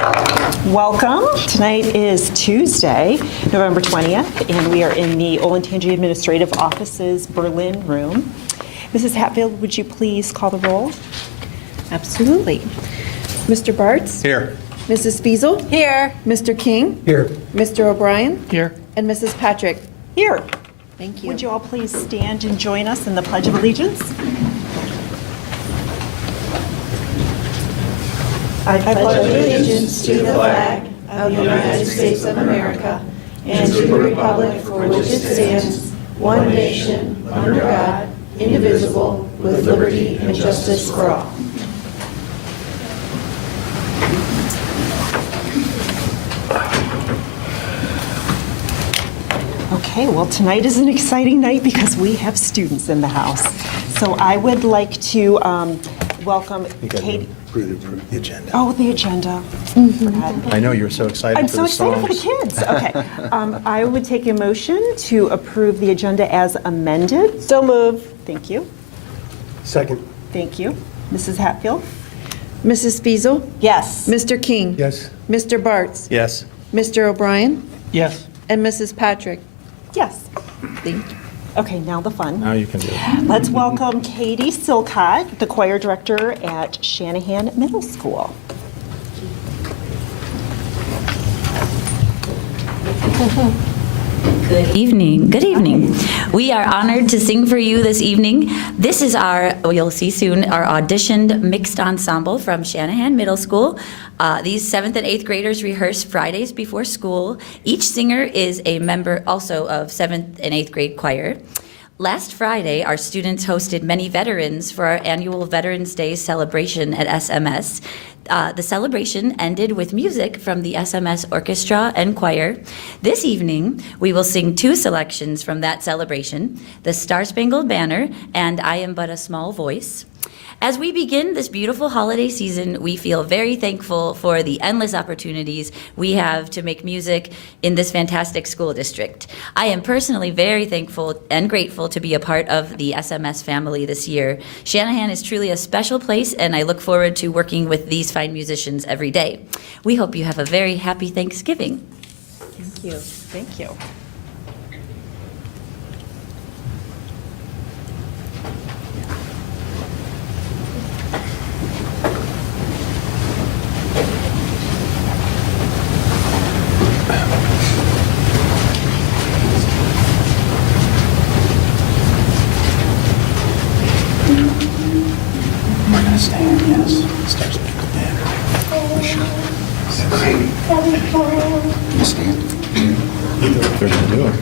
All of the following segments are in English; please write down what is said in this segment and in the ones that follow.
Welcome. Tonight is Tuesday, November 20th, and we are in the Olentangy Administrative Office's Berlin room. Mrs. Hatfield, would you please call the roll? Absolutely. Mr. Bartz? Here. Mrs. Fiesel? Here. Mr. King? Here. Mr. O'Brien? Here. And Mrs. Patrick? Here. Thank you. Would you all please stand and join us in the Pledge of Allegiance? I pledge allegiance to the flag of the United States of America and to the republic for which it stands, one nation, under God, indivisible, with liberty and justice for all. Okay, well, tonight is an exciting night because we have students in the house. So I would like to welcome Kate. Approve the agenda. Oh, the agenda. Forgot. I know you were so excited I'm for so the excited for the songs. kids. Okay. I would take a motion to approve the agenda as amended. So move. Thank you. Second. Thank you. Mrs. Hatfield? Mrs. Fiesel? Yes. Mr. King? Yes. Mr. Bartz? Yes. Mr. O'Brien? Yes. And Mrs. Patrick? Yes. Thank you. Okay, now the fun. Now you can do it. Let's welcome Katie Silcott, the choir director at Shanahan Middle School. Good evening. Good evening. We are honored to sing for you this evening. This is our, you'll see soon, our auditioned mixed ensemble from Shanahan Middle School. These 7th and 8th graders rehearse Fridays before school. Each singer is a member also of 7th and 8th grade choir. Last Friday, our students hosted many veterans for our annual Veterans Day celebration at SMS. The celebration ended with music from the SMS Orchestra and Choir. This evening, we will sing 2 selections from that celebration, The Star-Spangled Banner and I Am But a Small Voice. As we begin this beautiful holiday season, we feel very thankful for the endless opportunities we have to make music in this fantastic school district. I am personally very thankful and grateful to be a part of the SMS family this year. Shanahan is truly a special place, and I look forward to working with these fine musicians every day. We hope you have a very happy Thanksgiving. Thank you. Thank you. We're going to stand, yes. Stars Spangled Banner. Sure. You stand? They're going to do it.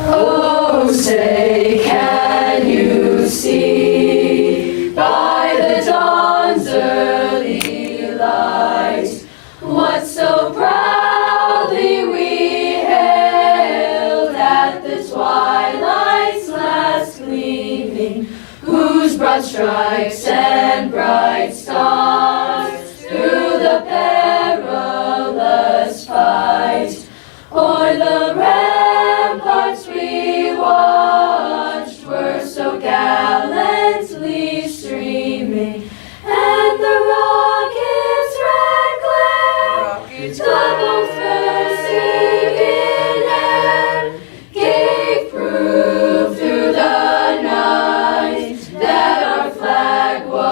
Oh, say, can you see by the dawn's early light what so proudly we hailed at the twilight's last gleaming, whose broad stripes and bright stars through the perilous fight o'er the ramparts we watched were so gallantly streaming, and the rocket's red glare, double bursting in air, gave proof through the night that our flag was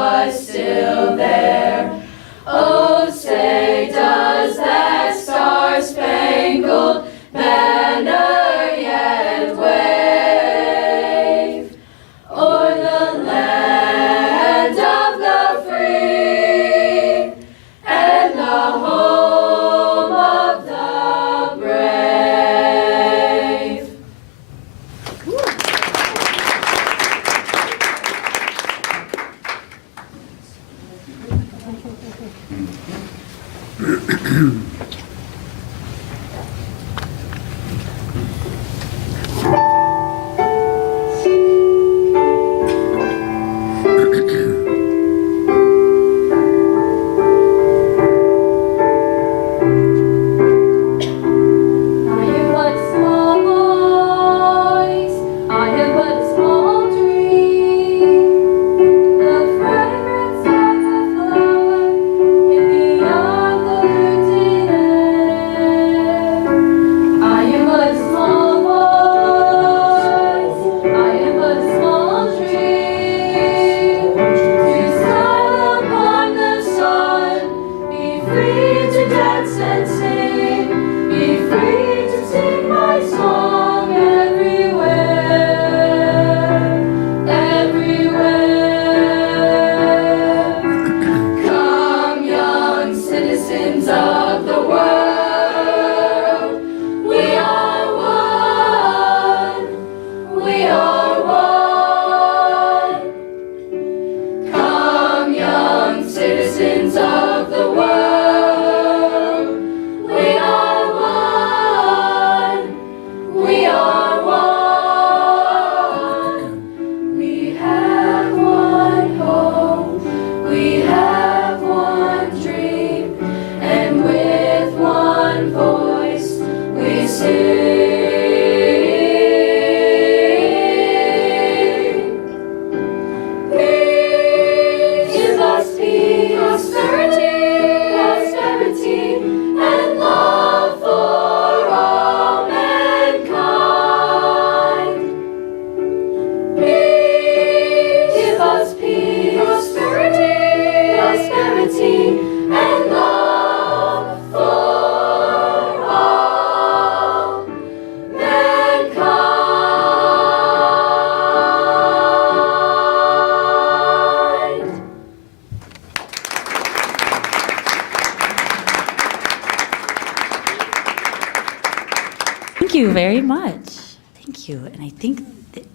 you. And I think,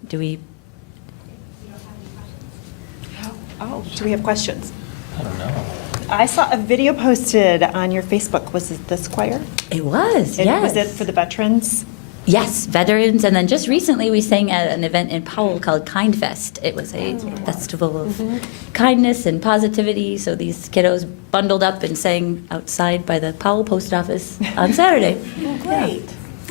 do we? Oh, do we have questions? I don't know. I saw a video posted on your Facebook. Was it this choir? It was, And yes. was it for the veterans? Yes, veterans, and then just recently we sang at an event in Powell called Kind Fest. It was a festival of kindness and positivity, so these kiddos bundled up and sang outside by the Powell post office on Saturday. Great.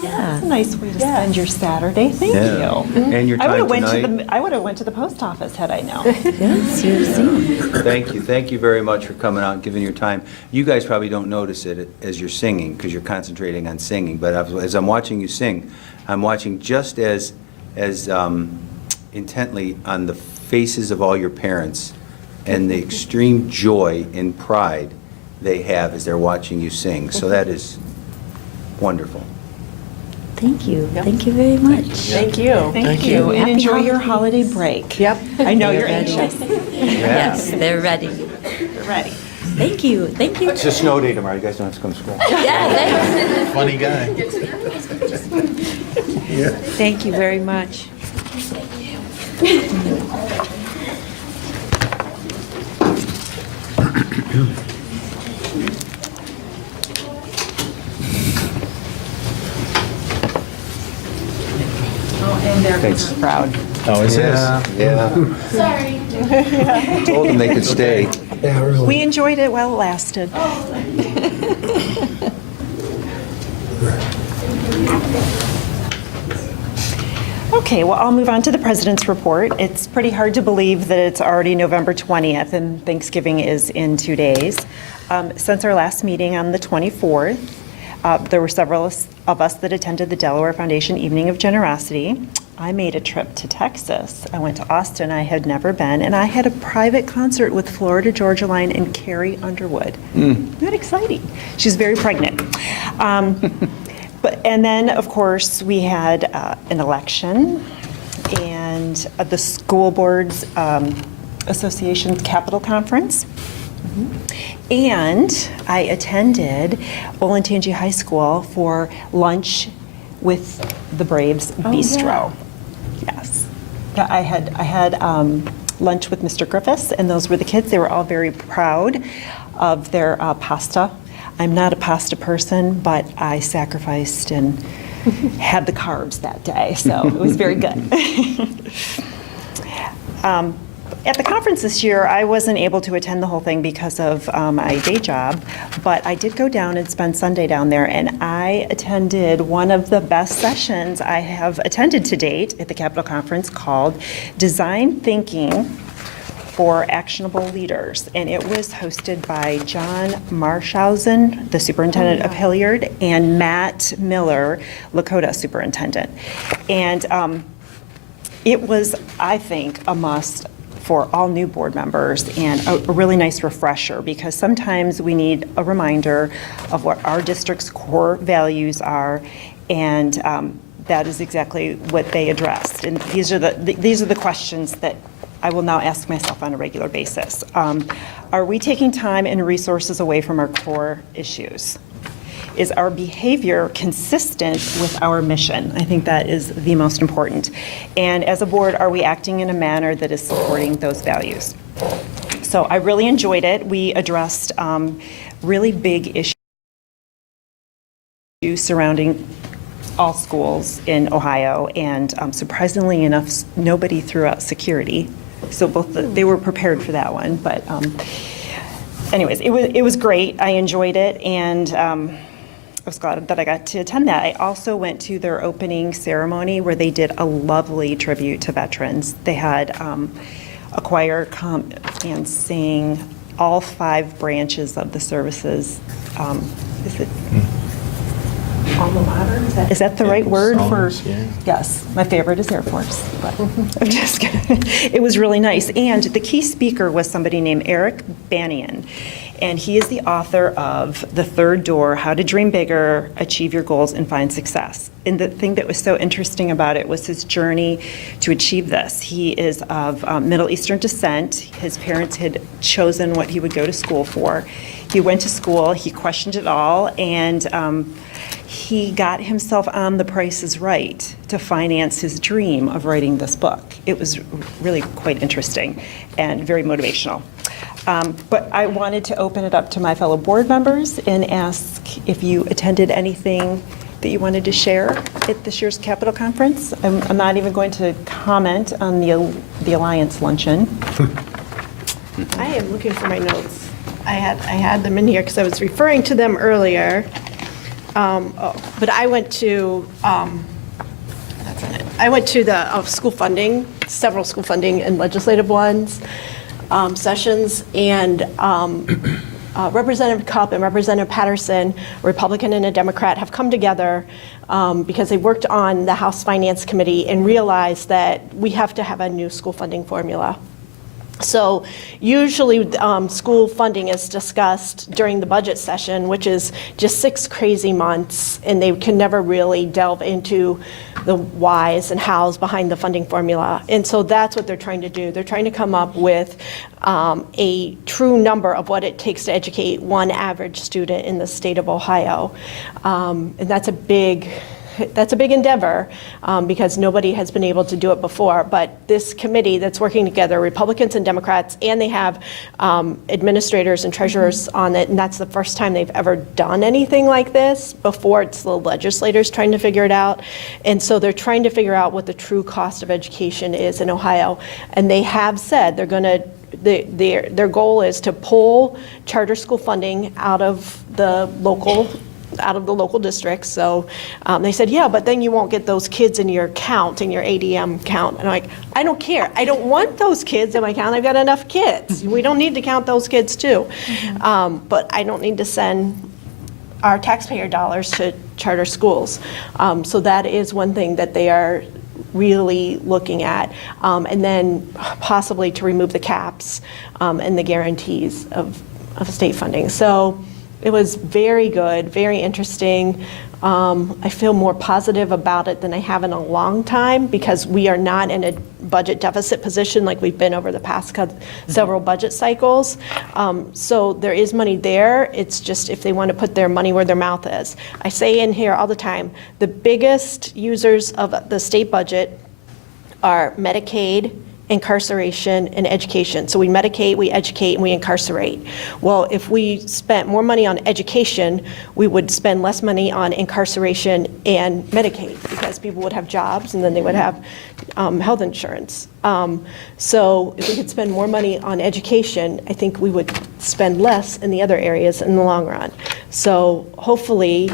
Yeah. That's a nice way to spend your Saturday. Thank Yeah. you. And your I would time have went to tonight. I would have went to the post office had I known. Yes, you're singing. Thank you very much for coming out and giving your time. You guys probably don't notice it as you're singing, because you're concentrating on singing, but as I'm watching you sing, I'm watching just as intently on the faces of all your parents and the extreme joy and pride they have as they're watching you sing. So that is wonderful. Thank you. Thank you very much. Thank you. Thank you. And Happy enjoy your holidays. holiday break. Yep. I know you're Ready. anxious. Yes, they're ready. You're ready. Thank you. Thank you. It's a snow day tomorrow. You guys don't have to come to school. Yeah, thanks. Funny guy. Thank you very much. And they're Thanks. proud. Oh, is this? Yeah. Sorry. Told them they could stay. We enjoyed it while it lasted. Okay, well, I'll move on to the president's report. It's pretty hard to believe that it's already November 20th and Thanksgiving is in 2 days. Since our last meeting on the 24th, there were several of us that attended the Delaware Foundation Evening of Generosity. I made a trip to Texas. I went to Austin. I had never been, and I had a private concert with Florida Georgia Line and Carrie Underwood. Isn't that exciting? She's very pregnant. And then, of course, we had an election, and the School Boards Association's Capital Conference. And I attended Olentangy High School for lunch with the Braves Bistro. Yes. I had lunch with Mr. Griffiths, and those were the kids. They were all very proud of their pasta. I'm not a pasta person, but I sacrificed and had the carbs that day, so it was very good. At the conference this year, I wasn't able to attend the whole thing because of my day job, but I did go down and spend Sunday down there, and I attended one of the best sessions I have attended to date at the Capitol Conference called Design Thinking for Actionable Leaders, and it was hosted by John Marshausen, the superintendent of Hilliard, and Matt Miller, Lakota superintendent. And it was, I think, a must for all new board members and a really nice refresher, because sometimes we need a reminder of what our district's core values are, and that is exactly what they addressed. And these are the questions that I will now ask myself on a regular basis. Are we taking time and resources away from our core issues? Is our behavior consistent with our mission? I think that is the most important. And as a board, are we acting in a manner that is supporting those values? So I really enjoyed it. We addressed really big issues surrounding all schools in Ohio, and surprisingly enough, nobody threw out security. So they were prepared for that one. But anyways, it was great. I enjoyed it, and I was glad that I got to attend that. I also went to their opening ceremony where they did a lovely tribute to veterans. They had a choir come and sing all 5 branches of the services. Is it alma mater? Is that the right word for? Yeah. Yes, my favorite is Air Force, but I'm just kidding. It was really nice. And the key speaker was somebody named Eric Banian. And he is the author of The Third Door, How to Dream Bigger, Achieve Your Goals, and Find Success. And the thing that was so interesting about it was his journey to achieve this. He is of Middle Eastern descent. His parents had chosen what he would go to school for. He went to school, he questioned it all, and he got himself on The Price is Right to finance his dream of writing this book. It was really quite interesting and very motivational. But I wanted to open it up to my fellow board members and ask if you attended anything that you wanted to share at this year's Capitol Conference. I'm not even going to comment on the Alliance Luncheon. I am looking for my notes. I had them in here because I was referring to them earlier. But I went to, that's not it. I went to the school funding, several school funding and legislative ones, sessions, and Representative Cupp and Representative Patterson, a Republican and a Democrat, have come together because they worked on the House Finance Committee and realized that we have to have a new school funding formula. So usually school funding is discussed during the budget session, which is just 6 crazy months, and they can never really delve into the whys and hows behind the funding formula. And so that's what they're trying to do. They're trying to come up with a true number of what it takes to educate one average student in the state of Ohio. And that's a big endeavor because nobody has been able to do it before. But this committee that's working together, Republicans and Democrats, and they have administrators and treasurers on it, and that's the first time they've ever done anything like this. Before, it's the legislators trying to figure it out. And so they're trying to figure out what the true cost of education is in Ohio. And they have said they're going to their goal is to pull charter school funding out of the local districts. So they said, yeah, but then you won't get those kids in your count, in your ADM count. And I'm like, I don't care. I don't want those kids in my count. I've got enough kids. We don't need to count those kids too. But I don't need to send our taxpayer dollars to charter schools. So that is one thing that they are really looking at. And then possibly to remove the caps and the guarantees of state funding. So it was very good, very interesting. I feel more positive about it than I have in a long time because we are not in a budget deficit position like we've been over the past several budget cycles. So there is money there. It's just if they want to put their money where their mouth is. I say in here all the time, the biggest users of the state budget are Medicaid, incarceration, and education. So we medicate, we educate, and we incarcerate. Well, if we spent more money on education, we would spend less money on incarceration and Medicaid because people would have jobs and then they would have health insurance. So if we could spend more money on education, I think we would spend less in the other areas in the long run. So hopefully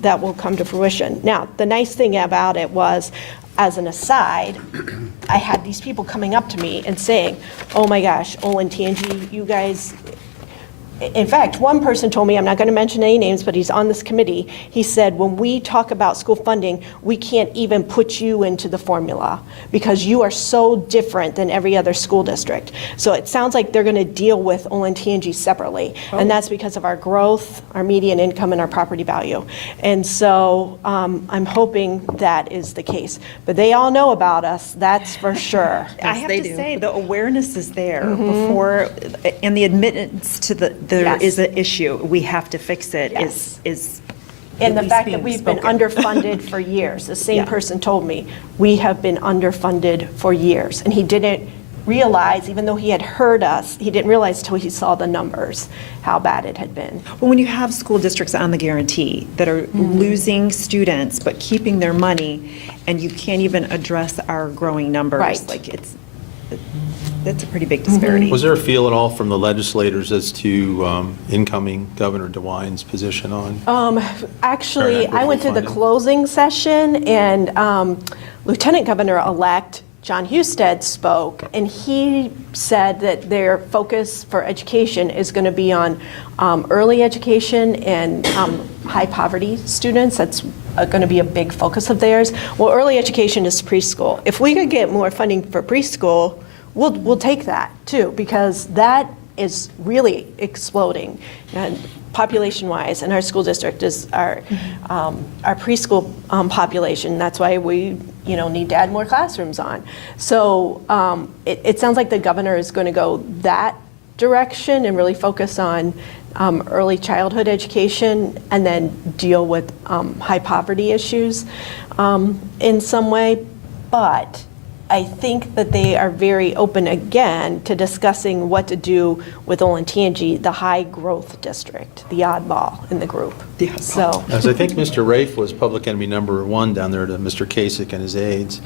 that will come to fruition. Now, the nice thing about it was, as an aside, I had these people coming up to me and saying, oh my gosh, Olentangy, you guys, in fact, one person told me, I'm not going to mention any names, but he's on this committee. He said, when we talk about school funding, we can't even put you into the formula because you are so different than every other school district. So it sounds like they're going to deal with Olentangy separately. And that's because of our growth, our median income, and our property value. And so I'm hoping that is the case. But they all know about us, that's for sure. I have to say, the awareness is there before, and the admittance to there is an issue, we have to fix it, is And the at least fact being that we've been spoken. underfunded for years. The same Yeah. person told me, we have been underfunded for years. And he didn't realize, even though he had heard us, he didn't realize till he saw the numbers, how bad it had been. Well, when you have school districts on the guarantee that are losing students but keeping their money, and you can't even address our growing numbers, Right. like that's a pretty big disparity. Was there a feel at all from the legislators as to incoming Governor DeWine's position on? Actually, Equitable I went to the funding. closing session, and Lieutenant Governor-elect John Husted spoke, and he said that their focus for education is going to be on early education and high poverty students. That's going to be a big focus of theirs. Well, early education is preschool. If we could get more funding for preschool, we'll take that too, because that is really exploding. And population-wise, in our school district is our preschool population. That's why we need to add more classrooms on. So it sounds like the governor is going to go that direction and really focus on early childhood education and then deal with high poverty issues in some way. But I think that they are very open again to discussing what to do with Olentangy, the high growth district, the oddball in the group. So, As I think Mr. Rafe was public enemy number one down there to Mr. Kasich and his aides.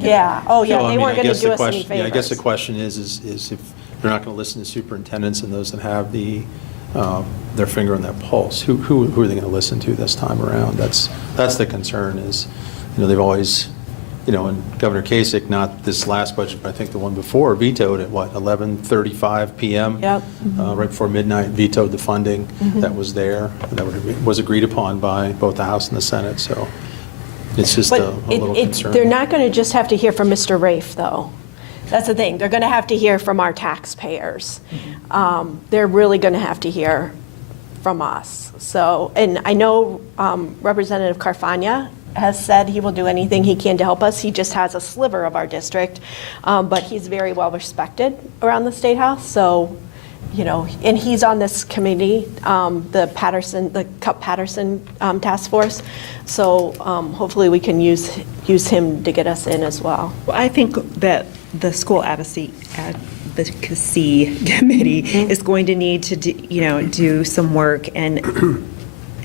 yeah, oh yeah, So, I they mean, weren't I going to guess do the us any question- favors. Yeah, I guess the question is if they're not going to listen to superintendents and those that have their finger on that pulse, who are they going to listen to this time around? That's the concern is, they've always, and Governor Kasich, not this last budget, but I think the one before, vetoed at 11:35 p.m. Yep. Right before midnight, vetoed the funding that was there, that was agreed upon by both the House and the Senate, so it's just But a little concern. they're not going to just have to hear from Mr. Rafe, though. That's the thing. They're going to have to hear from our taxpayers. They're really going to have to hear from us. So, and I know Representative Carfagna has said he will do anything he can to help us. He just has a sliver of our district, but he's very well respected around the State House. So, and he's on this committee, the Cup-Patterson Task Force. So hopefully we can use him to get us in as well. Well, I think that the school advocacy committee is going to need to do some work and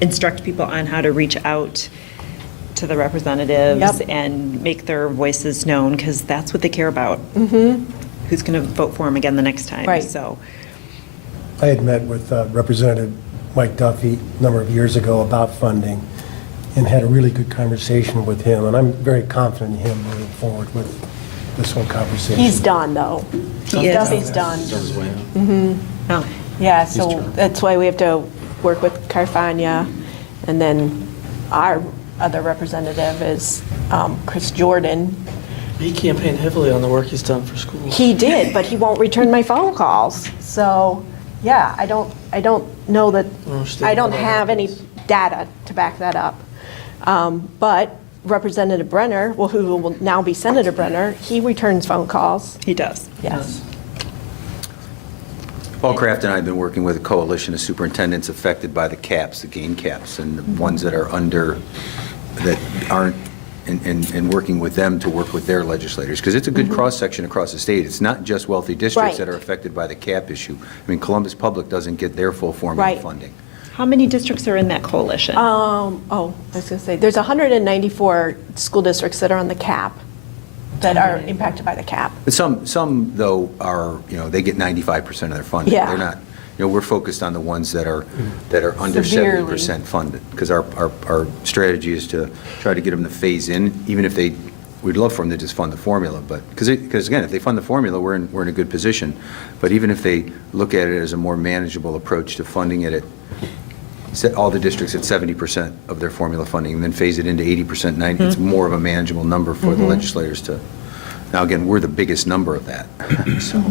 instruct people on how to reach out to the representatives Yep. and make their voices known, because that's what they care about. Who's going to vote for them again the next time? Right. So, I had met with Representative Mike Duffy a number of years ago about funding and had a really good conversation with him, and I'm very confident in him moving forward with this whole conversation. He's done, though. He is. Duffy's done. On his way out. oh, Yeah, so true. that's why we have to work with Carfagna, and then our other representative is Chris Jordan. He campaigned heavily on the work he's done for schools. He did, but he won't return my phone calls. So, yeah, I don't know that, Understand I don't how that have any happens. data to back that up. But Representative Brenner, who will now be Senator Brenner, he returns phone calls. he does. Yes. Paul Kraft and I have been working with a coalition of superintendents affected by the caps, the gain caps, and the ones that are under, that aren't, and working with them to work with their legislators, because it's a good cross-section across the state. It's not just wealthy districts Right. that are affected by the cap issue. I mean, Columbus Public doesn't get their full formula Right. funding. How many districts are in that coalition? I was going to say, there's 194 school districts that are on the cap, that are impacted by the cap. But some though are, they get 95% of their funding. Yeah. They're not, we're focused on the ones that are under Severely. 70% funded, because our strategy is to try to get them to phase in, even if we'd love for them to just fund the formula, but, because again, if they fund the formula, we're in a good position. But even if they look at it as a more manageable approach to funding it set all the districts at 70% of their formula funding, and then phase it into 80%, 90%, it's more of a manageable number for the legislators to, now again, we're the biggest number of that, so.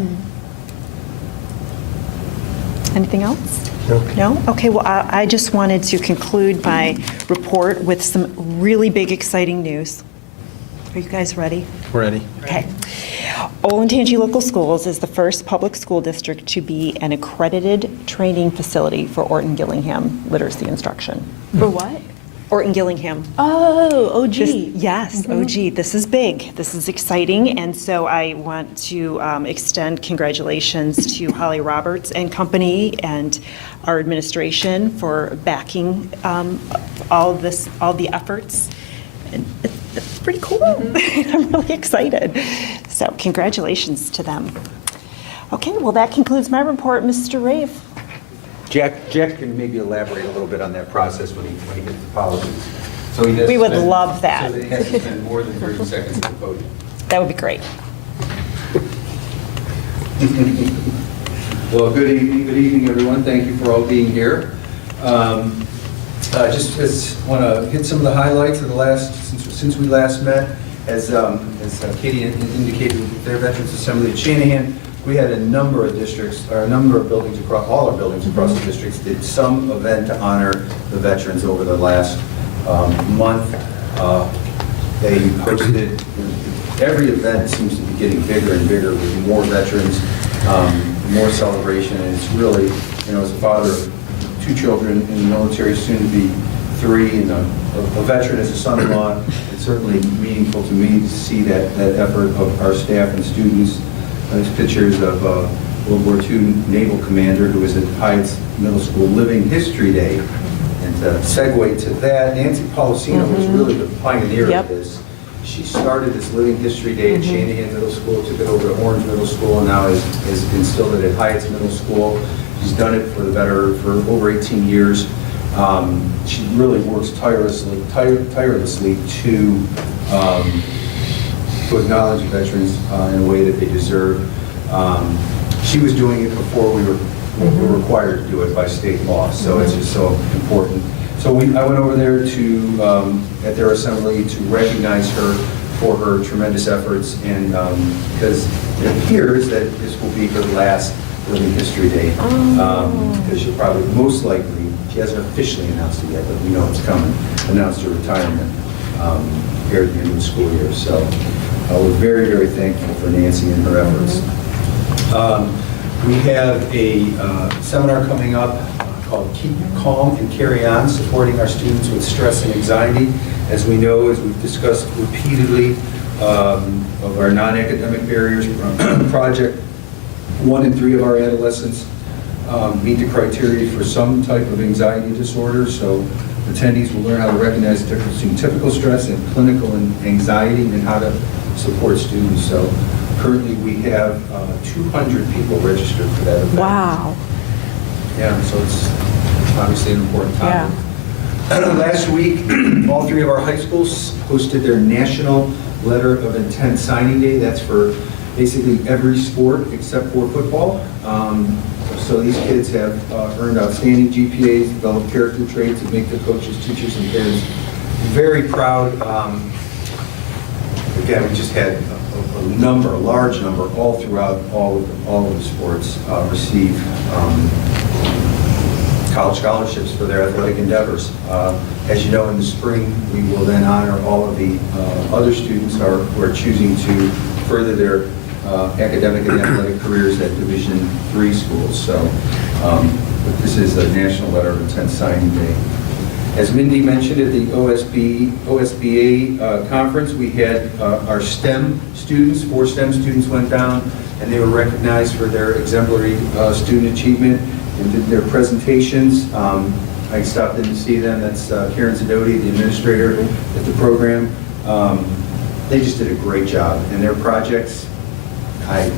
Anything else? No. No? Okay, well, I just wanted to conclude my report with some really big, exciting news. Are you guys ready? We're ready. Okay. Olentangy Local Schools is the first public school district to be an accredited training facility for Orton-Gillingham literacy instruction. For what? Orton-Gillingham. Oh, OG. Yes, OG. This is big. This is exciting. And so I want to extend congratulations to Holly Roberts and company and our administration for backing all the efforts. And it's pretty cool. I'm really excited. So congratulations to them. Okay, well, that concludes my report, Mr. Rafe. Jack can maybe elaborate a little bit on that process when he gets the policies. So he has We to would spend- love that. So that he has to spend more than 30 seconds at the podium. That would be great. Well, good evening, everyone. Thank you for all being here. Just want to hit some of the highlights of the since we last met. As Katie indicated with their Veterans Assembly at Shanahan, we had a number of districts, or a number of buildings across, all our buildings across the districts did some event to honor the veterans over the last month. They hosted, every event seems to be getting bigger and bigger with more veterans more celebration. And it's really, as a father of 2 children in the military, soon to be 3, and a veteran as a son-in-law, it's certainly meaningful to me to see that effort of our staff and students. There's pictures of World War II naval commander who was at Heights Middle School Living History Day. And to segue to that, Nancy Policino was really the pioneer of this. She started this Living History Day at Shanahan Middle School, took it over to Orange Middle School, and now has instilled it at Heights Middle School. She's done it for over 18 years. She really works tirelessly to acknowledge veterans in a way that they deserve. She was doing it before we were required to do it by state law, so it's just so important. So I went over there at their assembly to recognize her for her tremendous efforts, and because it appears that this will be her last Living History Day, because she'll probably, most likely, she hasn't officially announced it yet, but we know it's coming, announced her retirement here at the end of the school year. So we're very, very thankful for Nancy and her efforts. We have a seminar coming up called Keep Calm and Carry On, supporting our students with stress and anxiety. As we know, as we've discussed repeatedly, of our non-academic barriers project, 1 in 3 of our adolescents meet the criteria for some type of anxiety disorder. So attendees will learn how to recognize the difference between typical stress and clinical anxiety, and how to support students. So currently we have 200 people registered for that event. Wow. Yeah, so it's obviously an important topic. Last week, all 3 of our high schools hosted their National Letter of Intent Signing Day. That's for basically every sport except for football. So these kids have earned outstanding GPAs, developed character traits that make the coaches, teachers, and parents very proud. Again, we just had a large number, all throughout all of the sports receive college scholarships for their athletic endeavors. As you know, in the spring, we will then honor all of the other students who are choosing to further their academic and athletic careers at Division III schools. So but this is a National Letter of Intent Signing Day. As Mindy mentioned at the OSBA conference, we had our STEM students, 4 STEM students went down, and they were recognized for their exemplary student achievement and did their presentations. I stopped in to see them. That's Karen Zidoti, the administrator at the program. They just did a great job, and their projects, I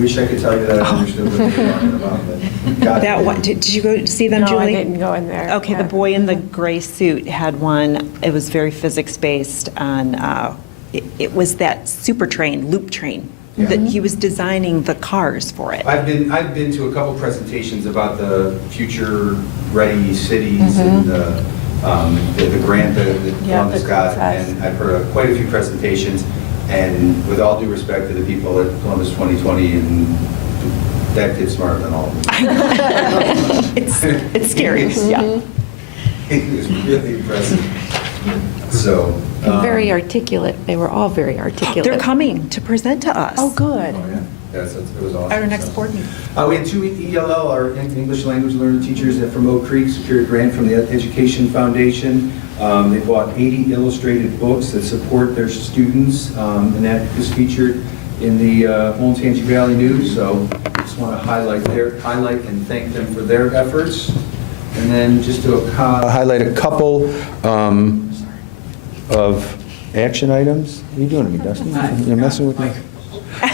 wish I could tell you that I understood what they were talking about, but God That one, did you go see them, No, Julie? I didn't go in there. Okay, the boy in the gray suit had one, it was very physics-based on, it was that super train, loop train, that he was designing the cars for it. I've been to a couple presentations about the future-ready cities and the grant that Columbus got, and I've heard quite a few presentations. And with all due respect to the people at Columbus 2020, and that kid's smarter than all of them. It's scary, yeah. It was really impressive. So. And very articulate. They were all very articulate. They're coming to present to us. Oh, good. Oh, yeah. Yes, it was awesome. Our next board meeting. We had 2 ELL, our English language learner teachers from Oak Creek, secured a grant from the Education Foundation. They bought 80 illustrated books that support their students, and that is featured in the Olentangy Valley News. So I just want to highlight and thank them for their efforts. And then just to highlight a couple of action items. What are you doing to me, Dustin? You're messing with me?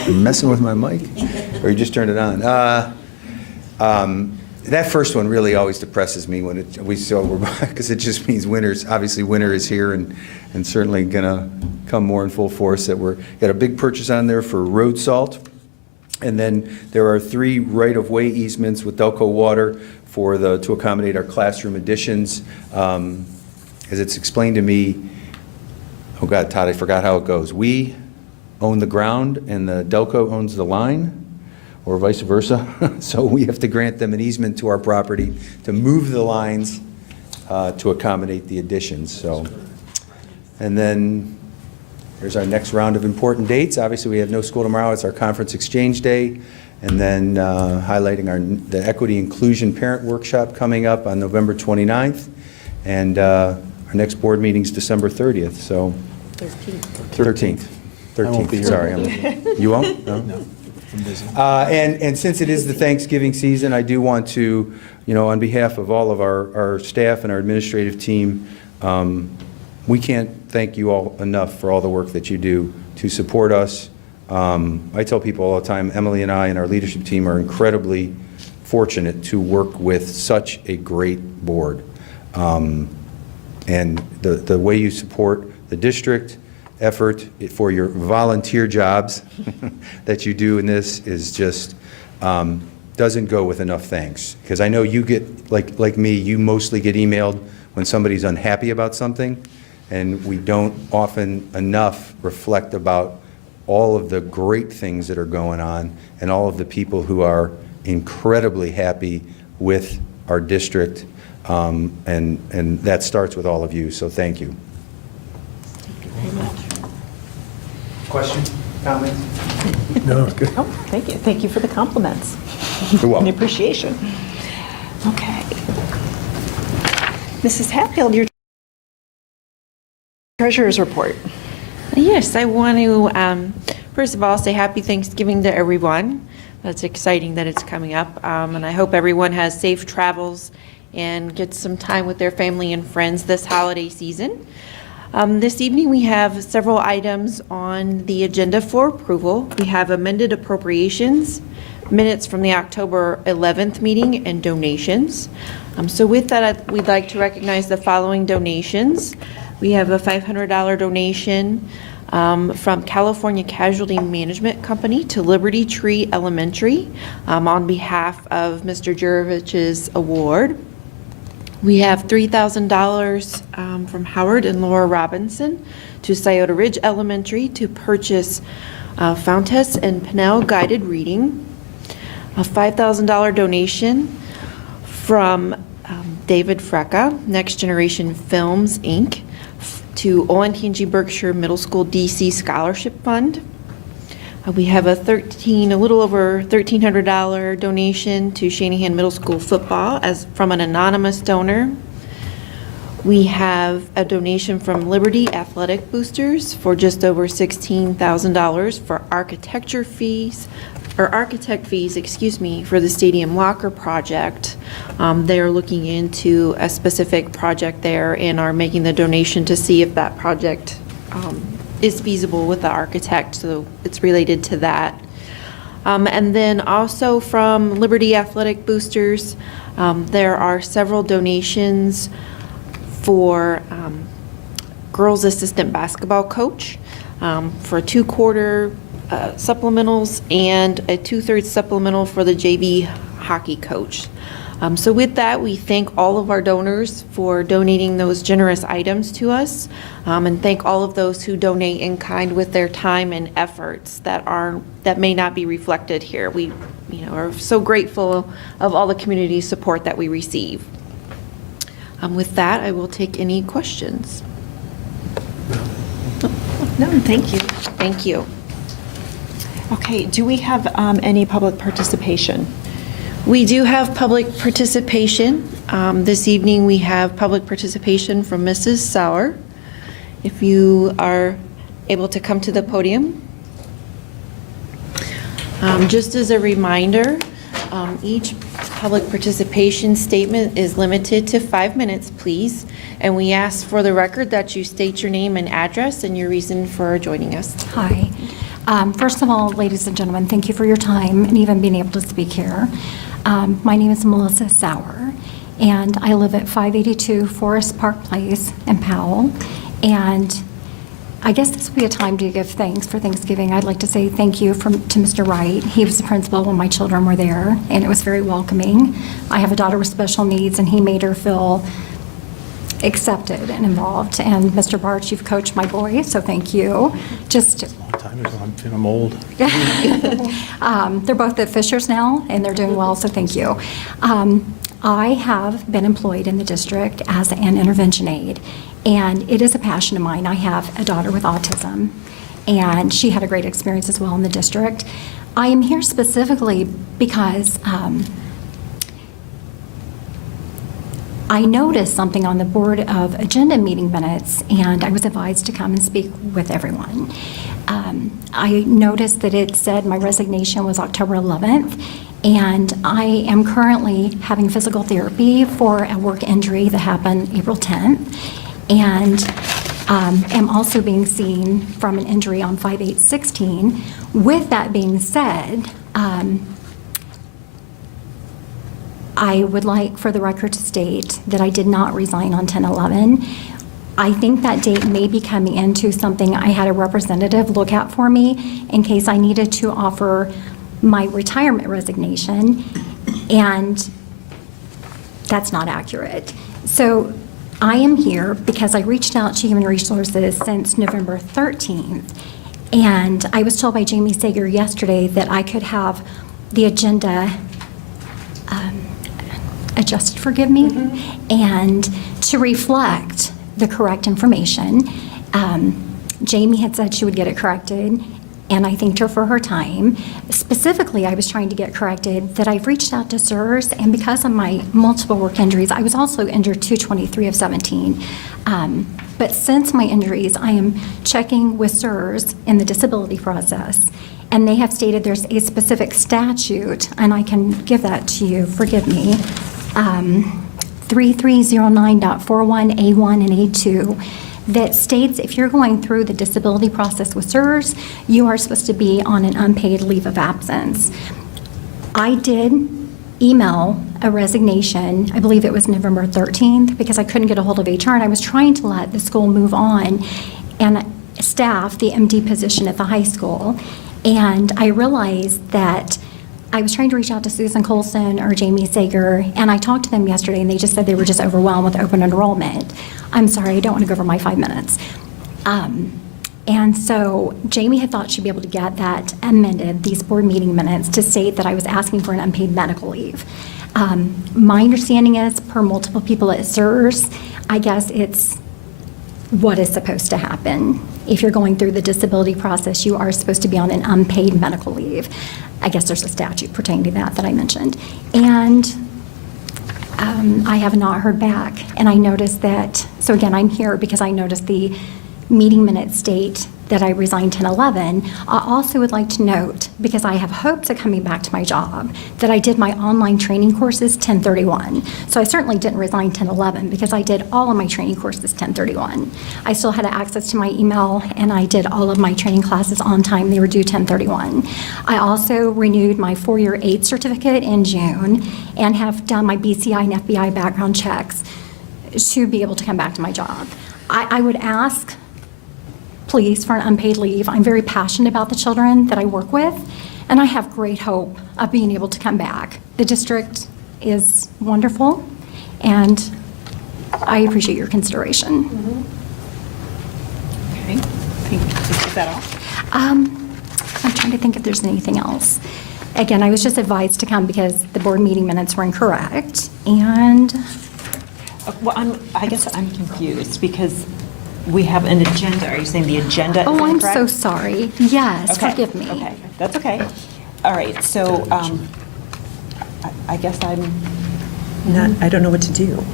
You're messing with my mic? Or you just turned it on? That first one really always depresses me when because it just means obviously winter is here and certainly going to come more in full force. That we're got a big purchase on there for road salt. And then there are 3 right-of-way easements with Delco Water to accommodate our classroom additions. As it's explained to me, oh God, Todd, I forgot how it goes. We own the ground and the Delco owns the line, or vice versa. So we have to grant them an easement to our property to move the lines to accommodate the additions. So, and then there's our next round of important dates. Obviously, we have no school tomorrow. It's our conference exchange day. and then highlighting the Equity Inclusion Parent Workshop coming up on November 29th, and our next board meeting's December 30th, so. 13th. I won't be here. Sorry. You won't? No? No, I'm busy. And since it is the Thanksgiving season, I do want to, on behalf of all of our staff and our administrative team, we can't thank you all enough for all the work that you do to support us. I tell people all the time, Emily and I and our leadership team are incredibly fortunate to work with such a great board. And the way you support the district effort for your volunteer jobs that you do in this is just, doesn't go with enough thanks. Because I know you get, like me, you mostly get emailed when somebody's unhappy about something, and we don't often enough reflect about all of the great things that are going on and all of the people who are incredibly happy with our district, and that starts with all of you, so thank you. Question, comments? No, it's good. Oh, thank you. Thank you for the compliments. You're welcome. And appreciation. Okay. Mrs. Hatfield, your treasurer's report. Yes, I want to, first of all, say happy Thanksgiving to everyone. That's exciting that it's coming up, and I hope everyone has safe travels and gets some time with their family and friends this holiday season. This evening, we have several items on the agenda for approval. We have amended appropriations, minutes from the October 11th meeting, and donations. So with that, we'd like to recognize the following donations. We have a $500 donation from California Casualty Management Company to Liberty Tree Elementary on behalf of Mr. Jurovich's award. We have $3,000 from Howard and Laura Robinson to Scioto Ridge Elementary to purchase Fountas and Pinnell guided reading. A $5,000 donation from David Frecka, Next Generation Films, Inc., to Olentangy Berkshire Middle School DC Scholarship Fund. We have a little over $1,300 donation to Shanahan Middle School football from an anonymous donor. We have a donation from Liberty Athletic Boosters for just over $16,000 for architect fees, for the stadium locker project. They are looking into a specific project there and are making the donation to see if that project is feasible with the architect, so it's related to that. And then also from Liberty Athletic Boosters, there are several donations for girls assistant basketball coach for 2/4 supplementals and a 2/3 supplemental for the JV hockey coach. So with that, we thank all of our donors for donating those generous items to us, and thank all of those who donate in kind with their time and efforts that may not be reflected here. We are so grateful of all the community support that we receive. With that, I will take any questions. No, thank you. Thank you. Okay, do we have any public participation? We do have public participation. This evening, we have public participation from Mrs. Sauer. If you are able to come to the podium. Just as a reminder, each public participation statement is limited to 5 minutes, please. And we ask for the record that you state your name and address and your reason for joining us. Hi. First of all, ladies and gentlemen, thank you for your time and even being able to speak here. My name is Melissa Sauer, and I live at 582 Forest Park Place in Powell. And I guess this would be a time to give thanks for Thanksgiving. I'd like to say thank you to Mr. Wright. He was the principal when my children were there, and it was very welcoming. I have a daughter with special needs, and he made her feel accepted and involved. And Mr. Barch, you've coached my boy, so thank you. Just Long time ago, I'm old. they're both at Fishers now, and they're doing well, so thank you. I have been employed in the district as an intervention aide, and it is a passion of mine. I have a daughter with autism, and she had a great experience as well in the district. I am here specifically because I noticed something on the Board of Agenda meeting minutes, and I was advised to come and speak with everyone. I noticed that it said my resignation was October 11th, and I am currently having physical therapy for a work injury that happened April 10th, and am also being seen from an injury on 5/8/16. With that being said, I would like for the record to state that I did not resign on 10/11. I think that date may be coming into something I had a representative look at for me in case I needed to offer my retirement resignation, and that's not accurate. So I am here because I reached out to Human Resources since November 13th, and I was told by Jamie Sager yesterday that I could have the agenda adjusted, forgive me, and to reflect the correct information. Jamie had said she would get it corrected, and I thanked her for her time. Specifically, I was trying to get corrected that I've reached out to SIRS, and because of my multiple work injuries, I was also injured 2/23 of 17. But since my injuries, I am checking with SIRS in the disability process, and they have stated there's a specific statute, and I can give that to you, forgive me, 3309.41A1 and A2, that states if you're going through the disability process with SIRS, you are supposed to be on an unpaid leave of absence. I did email a resignation, I believe it was November 13th, because I couldn't get a hold of HR, and I was trying to let the school move on and staff the MD position at the high school. And I realized that I was trying to reach out to Susan Colson or Jamie Sager, and I talked to them yesterday, and they just said they were just overwhelmed with open enrollment. I'm sorry, I don't want to go over my 5 minutes. And so Jamie had thought she'd be able to get that amended, these board meeting minutes, to state that I was asking for an unpaid medical leave. My understanding is, per multiple people at SIRS, I guess it's what is supposed to happen. If you're going through the disability process, you are supposed to be on an unpaid medical leave. I guess there's a statute pertaining to that I mentioned. And I have not heard back. And I noticed that, so again, I'm here because I noticed the meeting minutes state that I resigned 10/11. I also would like to note, because I have hopes of coming back to my job, that I did my online training courses 10/31. So I certainly didn't resign 10/11 because I did all of my training courses 10/31. I still had access to my email, and I did all of my training classes on time. They were due 10/31. I also renewed my 4-year AIDS certificate in June and have done my BCI and FBI background checks to be able to come back to my job. I would ask, please, for an unpaid leave. I'm very passionate about the children that I work with, and I have great hope of being able to come back. The district is wonderful, and I appreciate your consideration. Okay, is that all? I'm trying to think if there's anything else. Again, I was just advised to come because the board meeting minutes were incorrect, and Well, I guess I'm confused because we have an agenda. Are you saying the agenda is oh, I'm incorrect? so sorry. Yes, Okay, forgive me. Okay, that's okay. All right, so I guess I'm not, I don't know what to do.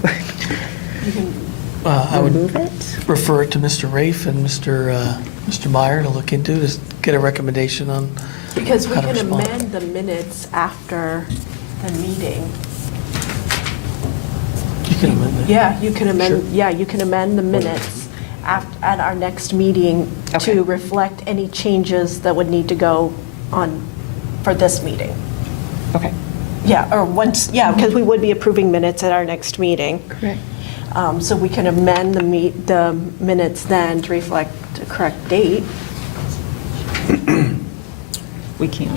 I would Remove it? refer it to Mr. Rafe and Mr. Meyer to look into, to get a recommendation on Because we how to can respond. amend the minutes after the meeting. You can amend it. Yeah, you can amend, Sure. yeah, you can amend the minutes at our next meeting Okay. to reflect any changes that would need to go on for this meeting. Okay. Yeah, or once, yeah, because we would be approving minutes at our next meeting. Correct. So we can amend the minutes then to reflect the correct date. We can.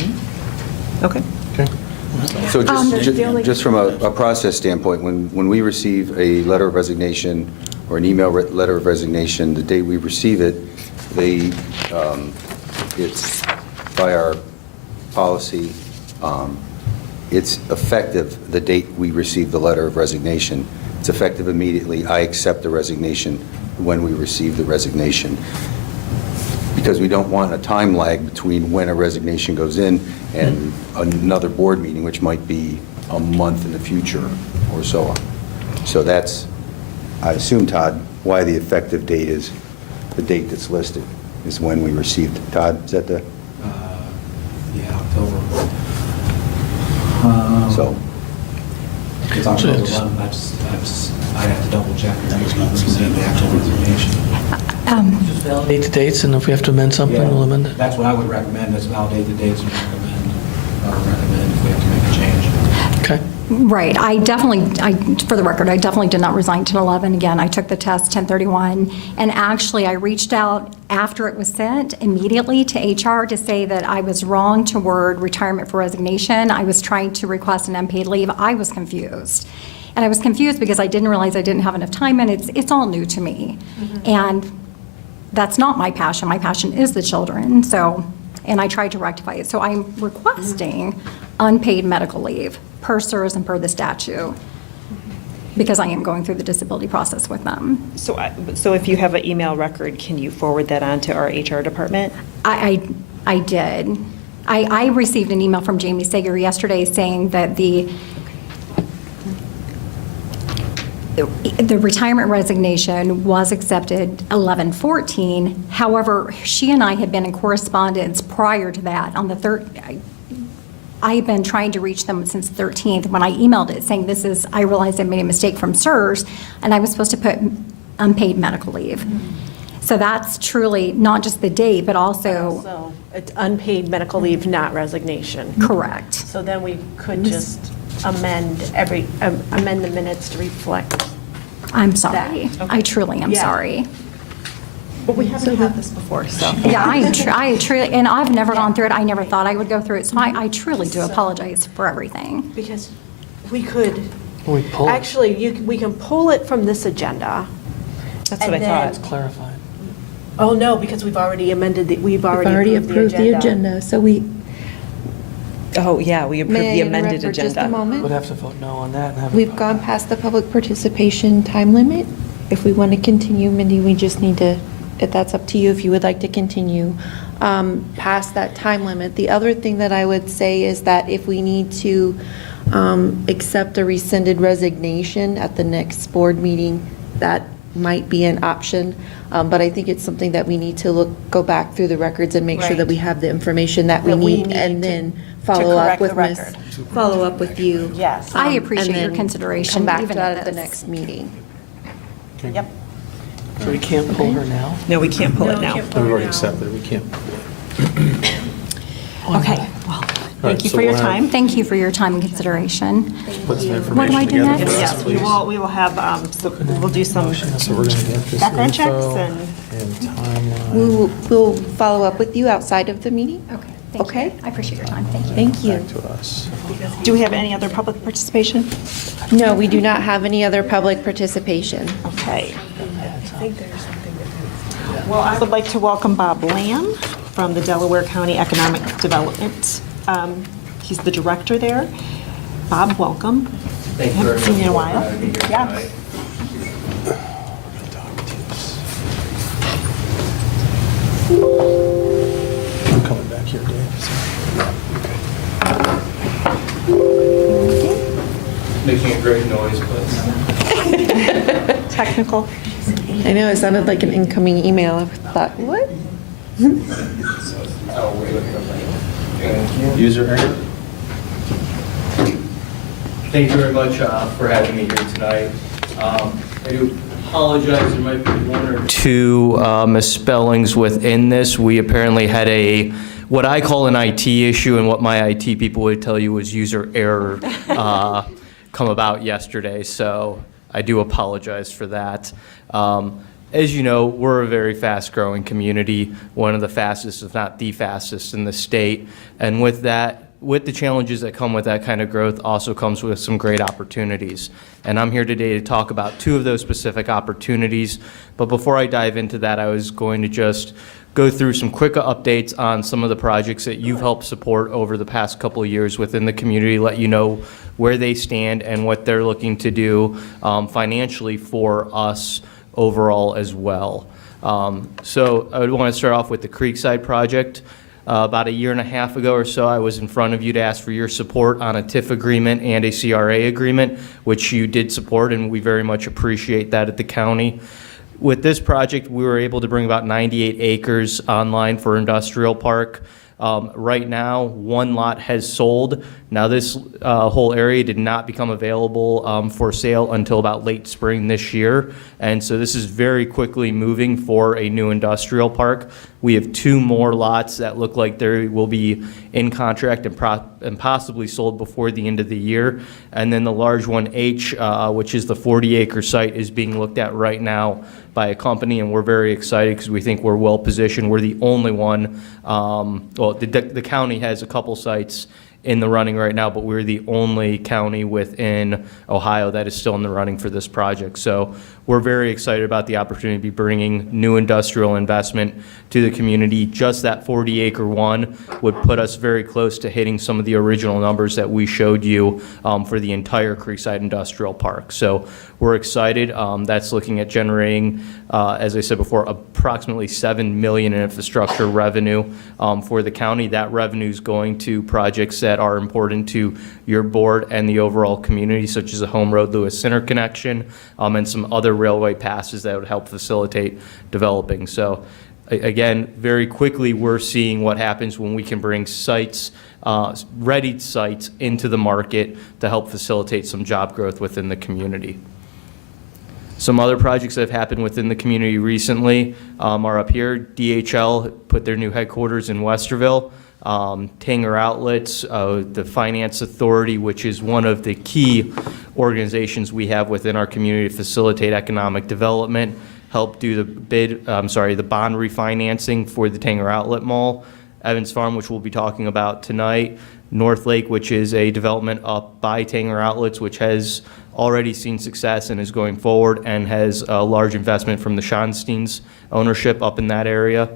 Okay. So the only- just from a process standpoint, when we receive a letter of resignation or an email letter of resignation, the day we receive it, it's by our policy, it's effective the date we receive the letter of resignation. It's effective immediately. I accept the resignation when we receive the resignation, because we don't want a time lag between when a resignation goes in and another board meeting, which might be a month in the future or so on. So that's, I assume, Todd, why the effective date is the date that's listed, is when we received it. Todd, is that the, Yeah, October. so, It's October 11th. I have to double check. I received the actual resignation. Just validate the dates, and if we have to amend something, we'll amend it. That's what I would recommend, is validate the dates and recommend if we have to make a change. Okay. Right, for the record, I definitely did not resign 10/11. Again, I took the test 10/31, and actually, I reached out after it was sent immediately to HR to say that I was wrong to word retirement for resignation. I was trying to request an unpaid leave. I was confused. And I was confused because I didn't realize I didn't have enough time, and it's all new to me. And that's not my passion. My passion is the children, so, and I tried to rectify it. So I'm requesting unpaid medical leave per SERS and per the statute, because I am going through the disability process with them. So if you have an email record, can you forward that on to our HR department? I did. I received an email from Jamie Sager yesterday saying that the retirement resignation was accepted 11/14. However, she and I had been in correspondence prior to that on the third. I've been trying to reach them since the 13th when I emailed it saying I realized I made a mistake from SERS, and I was supposed to put unpaid medical leave. So that's truly not just the date, but also. So it's unpaid medical leave, not resignation. Correct. So then we could just amend the minutes to reflect. I'm sorry. That. I truly am Yeah. sorry. But we haven't had this before, so. Yeah, I truly, and I've never gone through it. I never thought I would go through it. So I truly do apologize for everything. Because we could, We pull it. actually, we can pull it from this agenda. That's what I And thought. then- Clarify. Oh, no, because we've already amended, we've already approved the agenda. So we, Oh, yeah, we approved may I the interrupt amended for just a agenda. We'd moment? have to vote no on that and have it. We've gone past the public participation time limit. If we want to continue, Mindy, we just need to, if that's up to you, if you would like to continue past that time limit. The other thing that I would say is that if we need to accept a rescinded resignation at the next board meeting, that might be an option. But I think it's something that we need to go back through the records and make sure that we have the information that we That we need, need and to- then to follow up correct with the Ms. record. Follow up with you. Yes. I and appreciate your then consideration, Come back even to that at at the this. next meeting. Yep. So we can't pull her now? No, we can't pull No, it we now. can't pull We've it already now. accepted it, we can't. Okay, well, thank you so for your we'll have- time. Thank you for your time and consideration. Put some What do I information do together next? for us, Yes, we please. will have, we'll do some So we're going to get this background checks info and. and timeline. We'll follow up with you outside of the meeting. Okay, thank you. Okay. I appreciate your time. Thank you. Thank you. Back to us. Do we have any other public participation? No, we do not have any other public participation. Okay. Well, I would like to welcome Bob Lamb from the Delaware County Economic Development. He's the director there. Bob, welcome. Thank you very Haven't seen you in a much for while. having me here Yeah. tonight. I'm coming back here, Dave. Making a great noise, but Technical. I know, it sounded like an incoming email. I thought, what? User error? Thank you very much for having me here tonight. I do apologize, there might be one or two misspellings within this. We apparently had what I call an IT issue, and what my IT people would tell you was user error come about yesterday, so I do apologize for that. As you know, we're a very fast-growing community, one of the fastest, if not the fastest in the state, and with that, with the challenges that come with that kind of growth also comes with some great opportunities. And I'm here today to talk about two of those specific opportunities. But before I dive into that, I was going to just go through some quick updates on some of the projects that you've helped support over the past couple of years within the community, let you know where they stand and what they're looking to do financially for us overall as well. So I would want to start off with the Creekside project. About a year and a half ago or so, I was in front of you to ask for your support on a TIF agreement and a CRA agreement, which you did support, and we very much appreciate that at the county. With this project, we were able to bring about 98 acres online for industrial park. Right now, one lot has sold. Now, this whole area did not become available for sale until about late spring this year, and so this is very quickly moving for a new industrial park. We have 2 more lots that look like they will be in contract and possibly sold before the end of the year, and then the large one H, which is the 40-acre site, is being looked at right now by a company, and we're very excited because we think we're well positioned. We're the only one, well, the county has a couple sites in the running right now, but we're the only county within Ohio that is still in the running for this project. So we're very excited about the opportunity to be bringing new industrial investment to the community. Just that 40-acre one would put us very close to hitting some of the original numbers that we showed you for the entire Creekside Industrial Park. So we're excited. That's looking at generating, as I said before, approximately $7 million in infrastructure revenue for the county. That revenue is going to projects that are important to your board and the overall community, such as the Home Road Lewis Center connection and some other railway passes that would help facilitate developing. So again, very quickly, we're seeing what happens when we can bring sites, readied sites into the market to help facilitate some job growth within the community. Some other projects that have happened within the community recently are up here. DHL put their new headquarters in Westerville. Tanger Outlets, the Finance Authority, which is one of the key organizations we have within our community to facilitate economic development, help do the the bond refinancing for the Tanger Outlet Mall. Evans Farm, which we'll be talking about tonight. North Lake, which is a development up by Tanger Outlets, which has already seen success and is going forward and has a large investment from the Schonstein's ownership up in that area.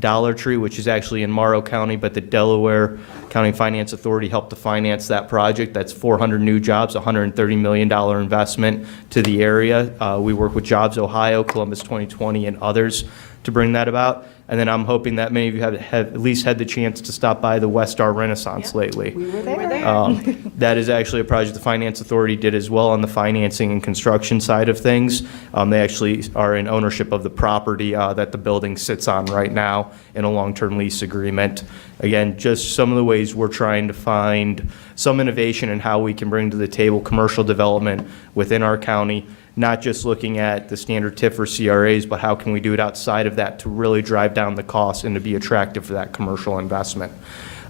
Dollar Tree, which is actually in Morrow County, but the Delaware County Finance Authority helped to finance that project. That's 400 new jobs, $130 million investment to the area. We work with Jobs Ohio, Columbus 2020, and others to bring that about. And then I'm hoping that many of you have at least had the chance to stop by the West Star Renaissance lately. We were there. That is actually a project the Finance Authority did as well on the financing and construction side of things. They actually are in ownership of the property that the building sits on right now in a long-term lease agreement. Again, just some of the ways we're trying to find some innovation in how we can bring to the table commercial development within our county, not just looking at the standard TIF or CRAs, but how can we do it outside of that to really drive down the cost and to be attractive for that commercial investment.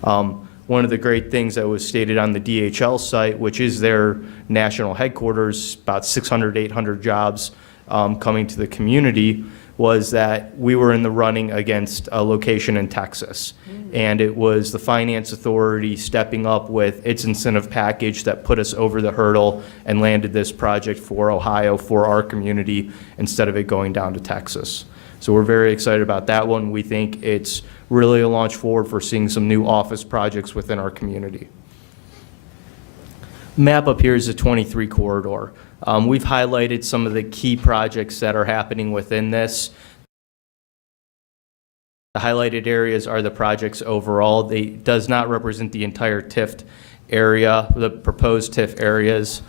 One of the great things that was stated on the DHL site, which is their national headquarters, about 600, 800 jobs coming to the community, was that we were in the running against a location in Texas. And it was the Finance Authority stepping up with its incentive package that put us over the hurdle and landed this project for Ohio, for our community, instead of it going down to Texas. So we're very excited about that one. We think it's really a launch forward for seeing some new office projects within our community. Map up here is the 23 corridor. We've highlighted some of the key projects that are happening within this. The highlighted areas are the projects overall. They does not represent the entire TIF area, the proposed TIF areas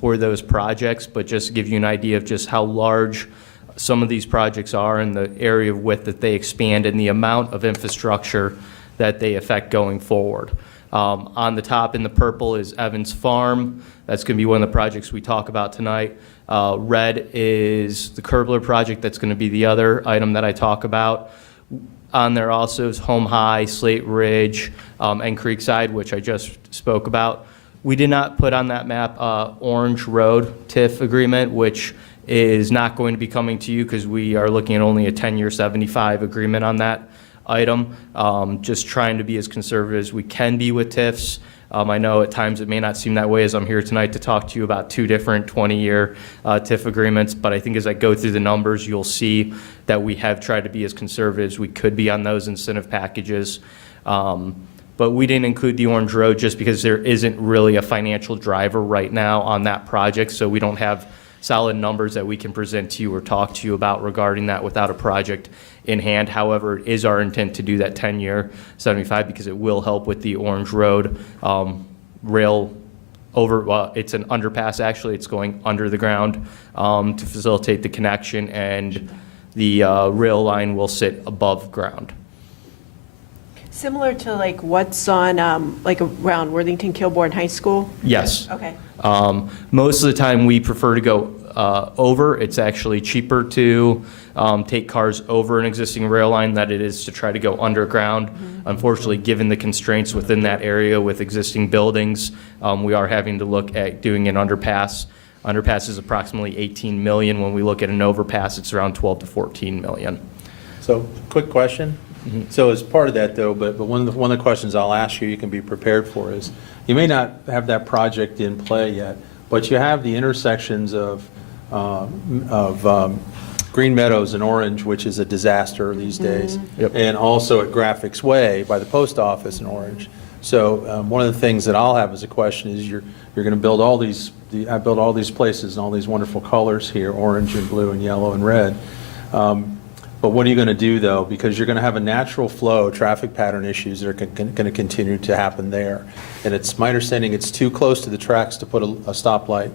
for those projects, but just to give you an idea of just how large some of these projects are and the area of width that they expand and the amount of infrastructure that they affect going forward. On the top in the purple is Evans Farm. That's going to be one of the projects we talk about tonight. Red is the Kerbler project. That's going to be the other item that I talk about. On there also is Home High, Slate Ridge, and Creekside, which I just spoke about. We did not put on that map Orange Road TIF agreement, which is not going to be coming to you because we are looking at only a 10-year 75 agreement on that item. Just trying to be as conservative as we can be with TIFs. I know at times it may not seem that way as I'm here tonight to talk to you about 2 different 20-year TIF agreements, but I think as I go through the numbers, you'll see that we have tried to be as conservative as we could be on those incentive packages. But we didn't include the Orange Road just because there isn't really a financial driver right now on that project, so we don't have solid numbers that we can present to you or talk to you about regarding that without a project in hand. However, it is our intent to do that 10-year 75 because it will help with the Orange Road rail over, it's an underpass actually, it's going under the ground to facilitate the connection, and the rail line will sit above ground. Similar to like what's on, like around Worthington Kilbourne High School? Yes. Okay. Most of the time, we prefer to go over. It's actually cheaper to take cars over an existing rail line than it is to try to go underground. Unfortunately, given the constraints within that area with existing buildings, we are having to look at doing an underpass. Underpass is approximately 18 million. When we look at an overpass, it's around 12 to 14 million. So, quick question. So as part of that though, but one of the questions I'll ask you can be prepared for is, you may not have that project in play yet, but you have the intersections of Green Meadows and Orange, which is a disaster these days, and also at Graphics Way by the post office in Orange. So one of the things that I'll have as a question is you're going to build all these, I build all these places and all these wonderful colors here, orange and blue and yellow and red. But what are you going to do, though? Because you're going to have a natural flow, traffic pattern issues that are going to continue to happen there. And it's my understanding it's too close to the tracks to put a stoplight,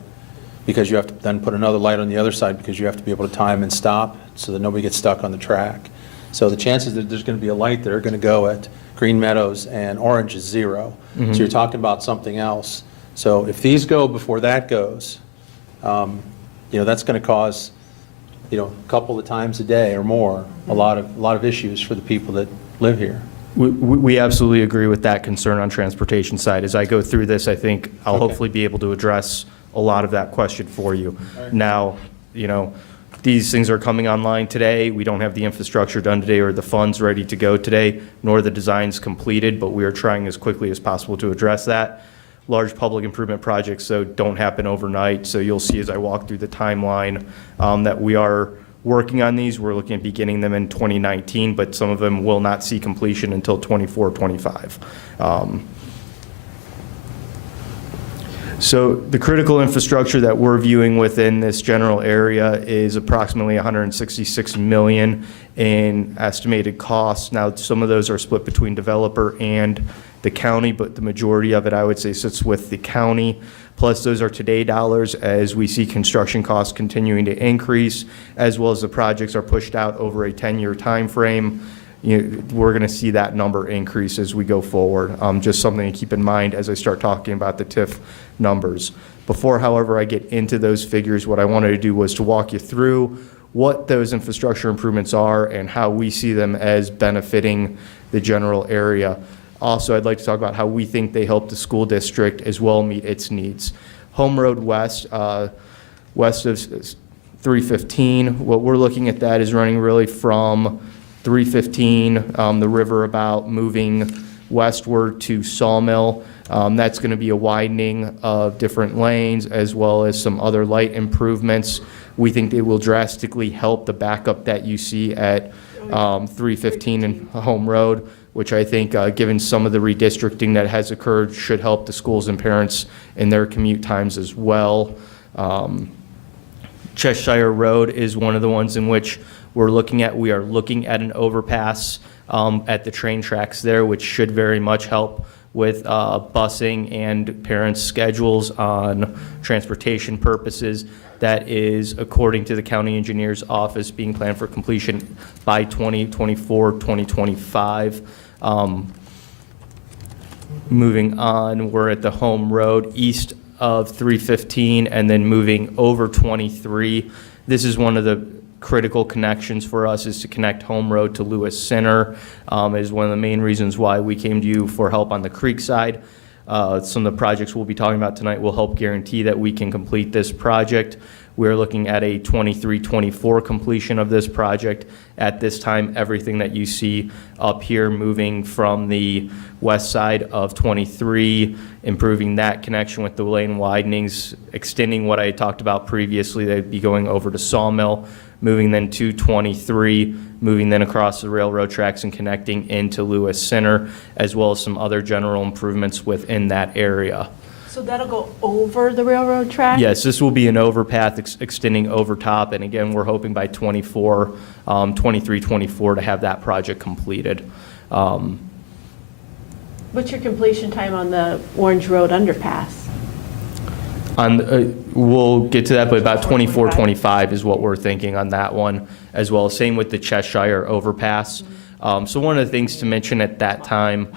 because you have to then put another light on the other side because you have to be able to time and stop so that nobody gets stuck on the track. So the chances that there's going to be a light that are going to go at Green Meadows and Orange is zero. So you're talking about something else. So if these go before that goes, that's going to cause a couple of times a day or more, a lot of issues for the people that live here. We absolutely agree with that concern on transportation side. As I go through this, I think I'll hopefully be able to address a lot of that question for you. Now, these things are coming online today. We don't have the infrastructure done today or the funds ready to go today, nor the designs completed, but we are trying as quickly as possible to address that. Large public improvement projects, so don't happen overnight. So you'll see as I walk through the timeline that we are working on these. We're looking at beginning them in 2019, but some of them will not see completion until 24, 25. So the critical infrastructure that we're viewing within this general area is approximately 166 million in estimated costs. Now, some of those are split between developer and the county, but the majority of it, I would say, sits with the county. Plus, those are today dollars as we see construction costs continuing to increase, as well as the projects are pushed out over a 10-year time frame. We're going to see that number increase as we go forward. Just something to keep in mind as I start talking about the TIF numbers. Before, however, I get into those figures, what I wanted to do was to walk you through what those infrastructure improvements are and how we see them as benefiting the general area. Also, I'd like to talk about how we think they help the school district as well meet its needs. Home Road West, west of 315, what we're looking at that is running really from 315, the river about moving westward to Sawmill. That's going to be a widening of different lanes as well as some other light improvements. We think it will drastically help the backup that you see at 315 and Home Road, which I think, given some of the redistricting that has occurred, should help the schools and parents in their commute times as well. Cheshire Road is one of the ones in which we're looking at. We are looking at an overpass at the train tracks there, which should very much help with busing and parents' schedules on transportation purposes. That is, according to the county engineer's office, being planned for completion by 2024, 2025. Moving on, we're at the Home Road east of 315 and then moving over 23. This is one of the critical connections for us, is to connect Home Road to Lewis Center. Is one of the main reasons why we came to you for help on the creek side. Some of the projects we'll be talking about tonight will help guarantee that we can complete this project. We're looking at a 23-24 completion of this project. At this time, everything that you see up here moving from the west side of 23, improving that connection with the lane widenings, extending what I talked about previously. They'd be going over to Sawmill, moving then to 23, moving then across the railroad tracks and connecting into Lewis Center, as well as some other general improvements within that area. So that'll go over the railroad track? Yes, this will be an overpath extending over top, and again, we're hoping by 23, 24 to have that project completed. What's your completion time on the Orange Road underpass? We'll get to that, but about 24, 25 is what we're thinking on that one as well. Same with the Cheshire overpass. So one of the things to mention at that time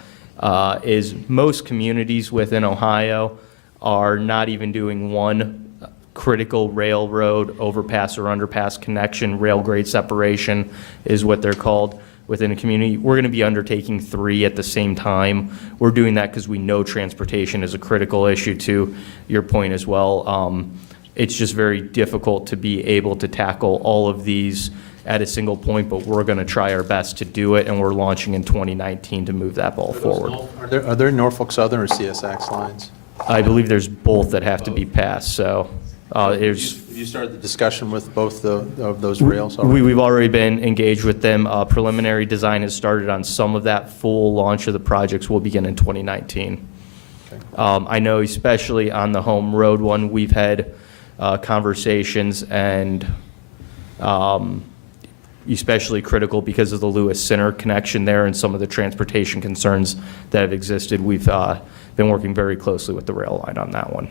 is most communities within Ohio are not even doing one critical railroad overpass or underpass connection. Rail grade separation is what they're called within a community. We're going to be undertaking 3 at the same time. We're doing that because we know transportation is a critical issue, to your point as well. It's just very difficult to be able to tackle all of these at a single point, but we're going to try our best to do it, and we're launching in 2019 to move that ball forward. Are there Norfolk Southern or CSX lines? I believe there's both that have to be passed, so there's... Have you started the discussion with both of those rails already? We've already been engaged with them. Preliminary design has started on some of that. Full launch of the projects will begin in 2019. Okay. I know especially on the home road one, we've had conversations, and especially critical because of the Lewis Center connection there and some of the transportation concerns that have existed. We've been working very closely with the rail line on that one.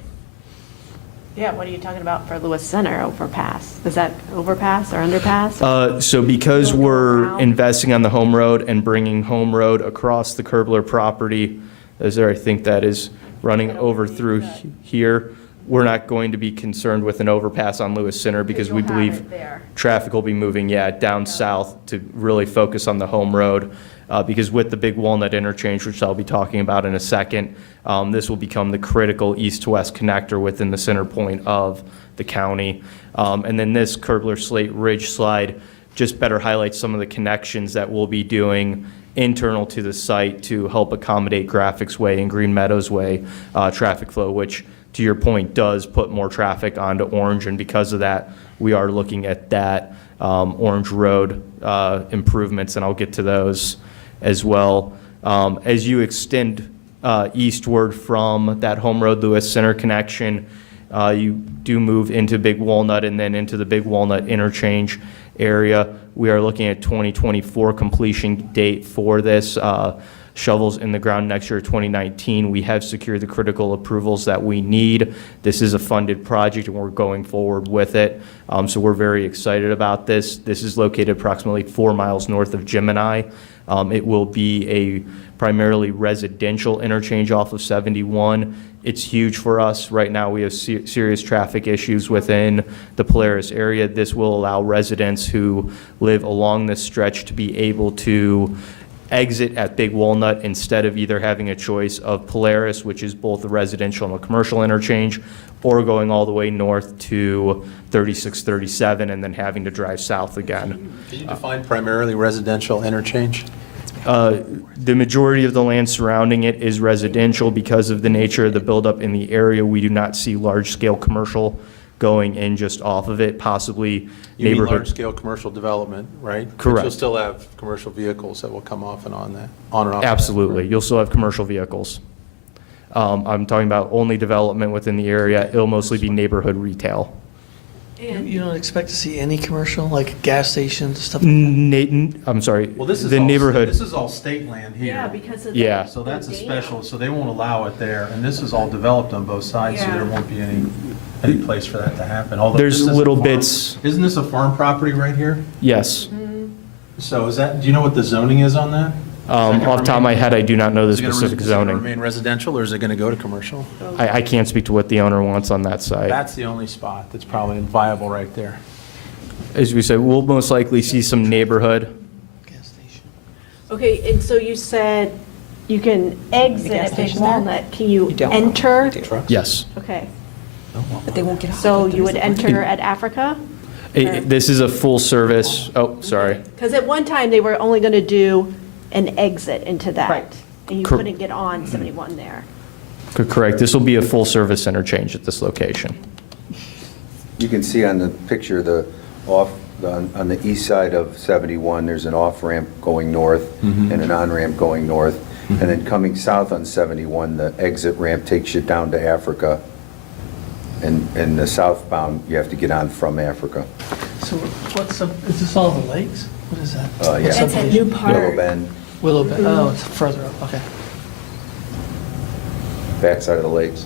Yeah, what are you talking about for Lewis Center overpass? Is that overpass or underpass? So because Going we're around? investing on the home road and bringing home road across the Kerbler property, as there, I think that is running over through here, we're not going to be concerned with an overpass on Lewis Center because we you'll have believe it there. traffic will be moving, down south to really focus on the home road. Because with the big Walnut interchange, which I'll be talking about in a second, this will become the critical east-to-west connector within the center point of the county. And then this Kerbler Slate Ridge slide just better highlights some of the connections that we'll be doing internal to the site to help accommodate Graphics Way and Green Meadows Way traffic flow, which, to your point, does put more traffic onto Orange. And because of that, we are looking at that Orange Road improvements, and I'll get to those as well. As you extend eastward from that home road Lewis Center connection, you do move into Big Walnut and then into the Big Walnut interchange area. We are looking at 2024 completion date for this. Shovels in the ground next year, 2019. We have secured the critical approvals that we need. This is a funded project, and we're going forward with it. So we're very excited about this. This is located approximately 4 miles north of Gemini. It will be a primarily residential interchange off of 71. It's huge for us. Right now, we have serious traffic issues within the Polaris area. This will allow residents who live along this stretch to be able to exit at Big Walnut instead of either having a choice of Polaris, which is both a residential and a commercial interchange, or going all the way north to 3637 and then having to drive south again. Can you define primarily residential interchange? The majority of the land surrounding it is residential. Because of the nature of the buildup in the area, we do not see large-scale commercial going in just off of it, possibly You mean neighborhood. large-scale commercial development, right? But Correct. you'll still have commercial vehicles that will come off and on that, on and off. that, Absolutely. right? You'll still have commercial vehicles. I'm talking about only development within the area. It'll mostly be neighborhood retail. You don't expect to see any commercial, like gas stations, stuff? I'm sorry, Well, this is the all, neighborhood. this is all state land here. Yeah, because of Yeah. the. So that's a the special, so they won't allow it there, and this is all developed on both sides, so there Yeah. won't be any place for that to happen. Although There's isn't this a little farm- bits. Isn't this a farm property right here? Yes. So is that, do you know what the zoning is on that? Off the top of my head, I do not know the Is it gonna specific is it gonna zoning. remain residential, or is it going to go to commercial? I can't speak to what the owner wants on that site. That's the only spot that's probably viable right there. As we said, we'll most likely see some neighborhood. Gas station. Okay, and so you said you can exit gas at Big station there? Walnut. Can you don't. enter? Yes. Okay, But they won't get off. so you would enter at Africa? This is a full service, oh, sorry. Because at one time, they were only going to do an exit into that. Right. And you Cor- couldn't get on 71 there. Correct. This will be a full service interchange at this location. You can see on the picture, on the east side of 71, there's an off-ramp going north and an on-ramp going north. And then coming south on 71, the exit ramp takes you down to Africa. And the southbound, you have to get on from Africa. So is this all the lakes? What is that? Yeah. What's That's a new part. Willow Bend, Willow Bend, oh, it's further up, okay. backside of the lakes.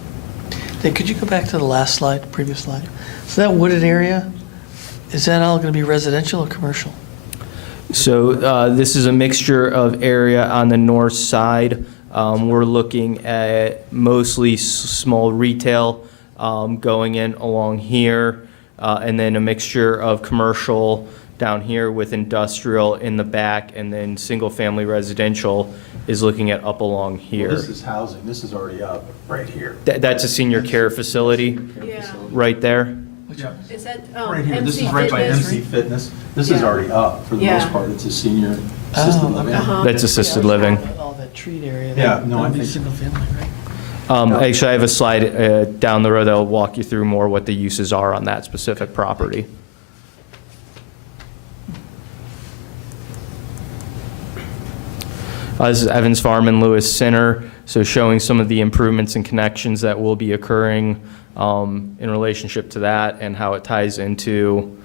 Then could you go back to the last slide, previous slide? So that wooded area, is that all going to be residential or commercial? So this is a mixture of area on the north side. We're looking at mostly small retail going in along here, and then a mixture of commercial down here with industrial in the back, and then single-family residential is looking at up along here. Well, this is housing, this is already up, right here. That's a senior care facility Yeah. right there. Yeah. Is that Right here, this MC is right by Fitness? MC Fitness. This is Yeah. already up, for the Yeah. most part, it's a senior assisted living. That's assisted living. All that treat area. Yeah, no, I That'd be think- single family, right? Actually, I have a slide down the road that'll walk you through more what the uses are on that specific property. This is Evans Farm and Lewis Center, so showing some of the improvements and connections that will be occurring in relationship to that and how it ties into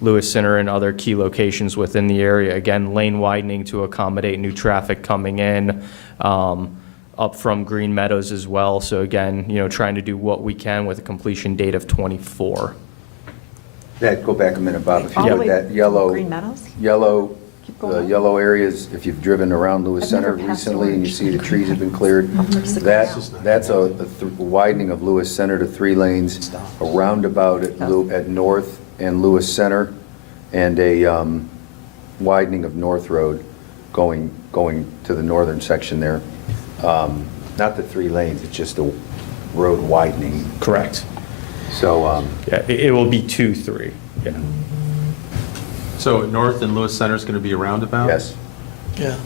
Lewis Center and other key locations within the area. Again, lane widening to accommodate new traffic coming in, up from Green Meadows as well. So again, trying to do what we can with a completion date of '24. Go back a minute, Bob, if you All the look way at that yellow. Green Meadows? Yellow, Keep the going. yellow areas, if you've driven around Lewis I've Center never passed recently and you Orange. see the trees have been cleared, that's a widening of Lewis Center to 3 lanes, a roundabout at North and Lewis Center, and a widening of North Road going to the northern section there. Not the 3 lanes, it's just a road widening. Correct. So, Yeah, it will be 2-3, yeah. So North and Lewis Center is going to be a roundabout? yes. Yeah.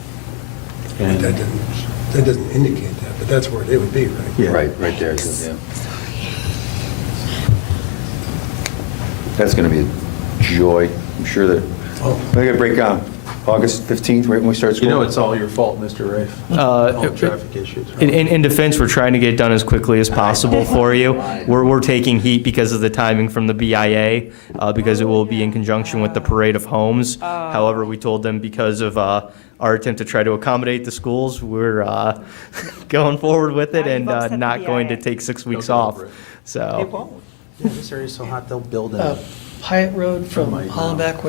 And That doesn't indicate that, but that's where they would be, right? Yeah. Right there, yeah. That's going to be a joy. I'm sure that, they're going to break down August 15th, right when we start school. you know it's all your fault, Mr. Rafe. All the traffic issues. right? In defense, we're trying to get it done as quickly as possible for you. We're taking heat because of the timing from the BIA, because it will be in conjunction with the Parade of Homes. However, we told them because of our attempt to try to accommodate the schools, we're going forward with it Now you've and upset the not going to BIA. take 6 weeks Don't go off. over it. It So, won't. Yeah, this area's so hot, they'll build Uh, it. Pyatt Road from might know. Hollenbach,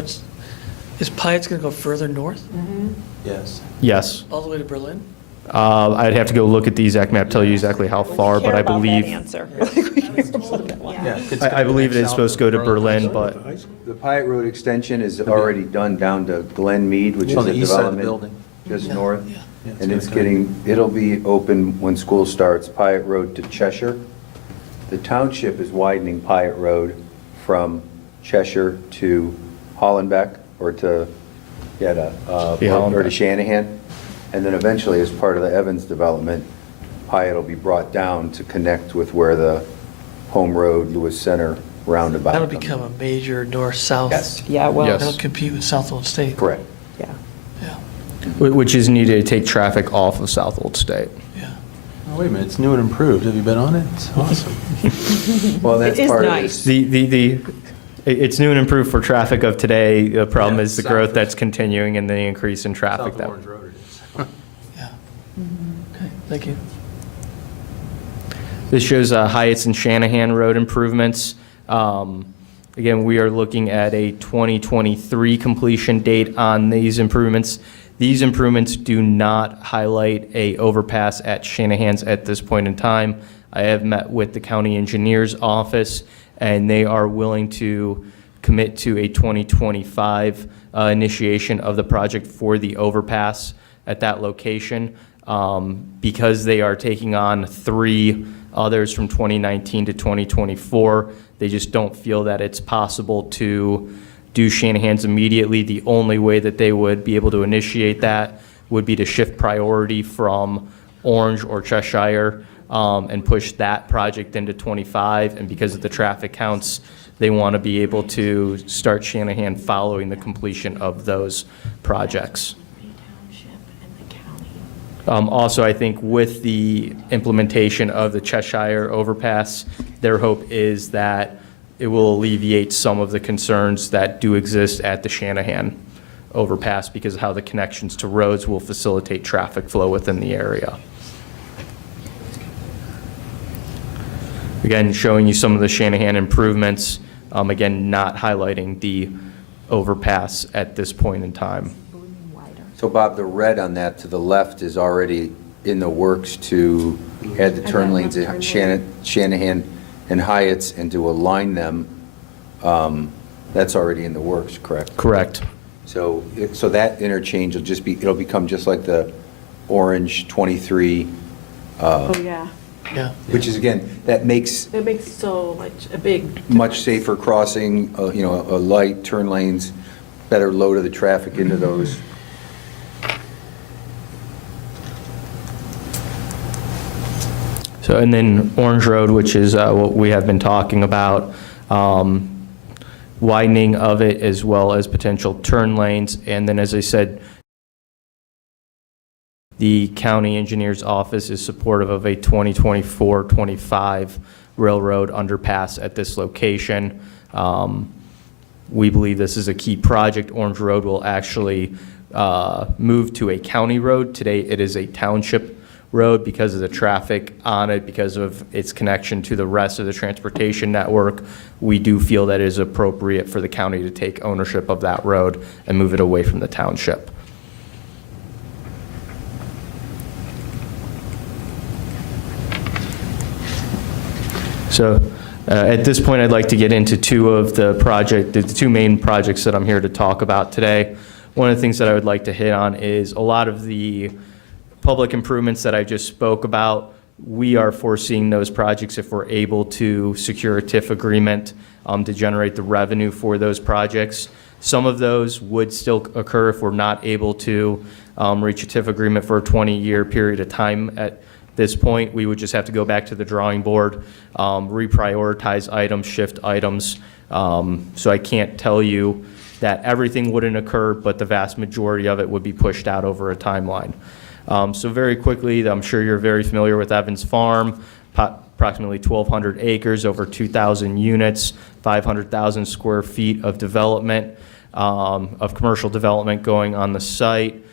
is Pyatt's going to go further north, Yes. yes. all the way to Berlin? I'd have to go look at the exact map, tell you exactly how far, but I believe, Yeah. I believe it is supposed to go to Berlin, but The Pyatt Road extension is already done down to Glen Mead, which is On a the east side of the development building. just north. Yeah. And it'll be open when school starts, Pyatt Road to Cheshire. The township is widening Pyatt Road from Cheshire to Hollenbeck, or to Hollenbeck. Shanahan. And then eventually, as part of the Evans development, Pyatt will be brought down to connect with where the Home Road, Lewis Center roundabout That'll comes. become a major north-south. Yes, Yeah, well, Yes. That'll compete with Southwold State. correct. yeah. Yeah, which is needed to take traffic off of Southold State. yeah. Oh, wait a minute, it's new and improved. Have you been on it? It's awesome. Well, that's is part of nice. this. It's new and improved for traffic of today. The problem Yeah, is the south growth of- that's continuing and the increase in traffic. South that Orange Road it is. Yeah. Okay, thank you. This shows Hyatt's and Shanahan Road improvements. Again, we are looking at a 2023 completion date on these improvements. These improvements do not highlight a overpass at Shanahan's at this point in time. I have met with the county engineer's office, and they are willing to commit to a 2025 initiation of the project for the overpass at that location. Because they are taking on 3 others from 2019 to 2024, they just don't feel that it's possible to do Shanahan's immediately. The only way that they would be able to initiate that would be to shift priority from Orange or Cheshire and push that project into 25. And because of the traffic counts, they want to be able to start Shanahan following the completion of those projects. Also, I think with the implementation of the Cheshire overpass, their hope is that it will alleviate some of the concerns that do exist at the Shanahan overpass because of how the connections to roads will facilitate traffic flow within the area. Again, showing you some of the Shanahan improvements, again, not highlighting the overpass at this point in time. So Bob, the red on that to the left is already in the works to add the turn lanes at Shanahan and Hyatt's and to align them. That's already in the works, correct? Correct. So that interchange will just be, it'll become just like the orange 23, Oh, yeah. Yeah. which is, again, that makes It makes so much, a big. much safer crossing, a light, turn lanes, better load of the traffic into those. So, and then Orange Road, which is what we have been talking about, widening of it as well as potential turn lanes. And then, as I said, the county engineer's office is supportive of a 2024-25 railroad underpass at this location. We believe this is a key project. Orange Road will actually move to a county road. Today, it is a township road because of the traffic on it, because of its connection to the rest of the transportation network. We do feel that it is appropriate for the county to take ownership of that road and move it away from the township. So at this point, I'd like to get into the two main projects that I'm here to talk about today. One of the things that I would like to hit on is a lot of the public improvements that I just spoke about. We are foreseeing those projects if we're able to secure a TIF agreement to generate the revenue for those projects. Some of those would still occur if we're not able to reach a TIF agreement for a 20-year period of time. At this point, we would just have to go back to the drawing board, reprioritize items, shift items. So I can't tell you that everything wouldn't occur, but the vast majority of it would be pushed out over a timeline. So very quickly, I'm sure you're very familiar with Evans Farm, approximately 1,200 acres, over 2,000 units, 500,000 square feet of development, of commercial development going on the site.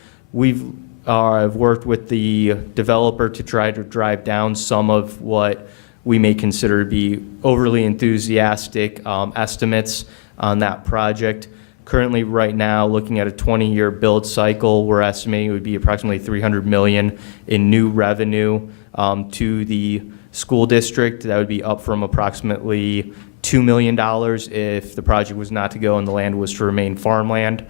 I've worked with the developer to try to drive down some of what we may consider to be overly enthusiastic estimates on that project. Currently, right now, looking at a 20-year build cycle, we're estimating it would be approximately $300 million in new revenue to the school district. That would be up from approximately $2 million if the project was not to go and the land was to remain farmland.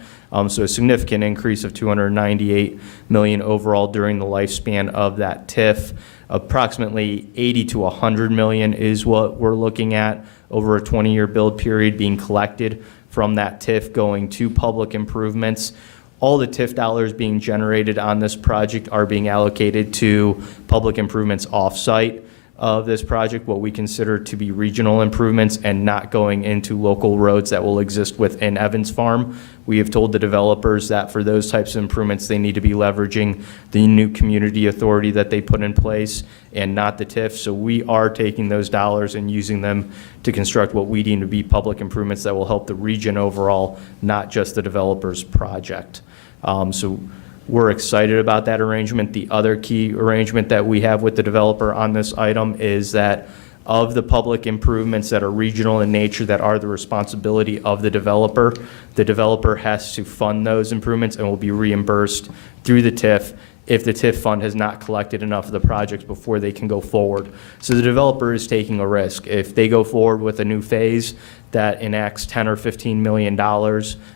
So a significant increase of $298 million overall during the lifespan of that TIF. Approximately $80 to $100 million is what we're looking at over a 20-year build period being collected from that TIF going to public improvements. All the TIF dollars being generated on this project are being allocated to public improvements off-site of this project, what we consider to be regional improvements, and not going into local roads that will exist within Evans Farm. We have told the developers that for those types of improvements, they need to be leveraging the new community authority that they put in place and not the TIF. So we are taking those dollars and using them to construct what we deem to be public improvements that will help the region overall, not just the developer's project. So we're excited about that arrangement. The other key arrangement that we have with the developer on this item is that of the public improvements that are regional in nature that are the responsibility of the developer has to fund those improvements and will be reimbursed through the TIF if the TIF fund has not collected enough of the projects before they can go forward. So the developer is taking a risk. If they go forward with a new phase that enacts $10 or $15 million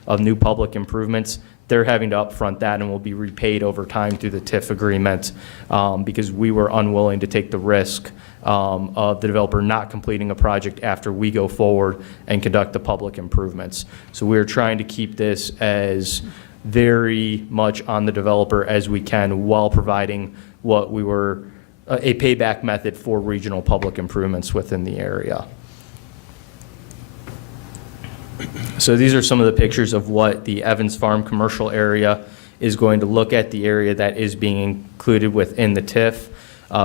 of new public improvements, they're having to upfront that and will be repaid over time through the TIF agreement because we were unwilling to take the risk of the developer not completing a project after we go forward and conduct the public improvements. So we're trying to keep this as very much on the developer as we can while providing what we were a payback method for regional public improvements within the area. So these are some of the pictures of what the Evans Farm commercial area is going to look at the area that is being included within the TIF.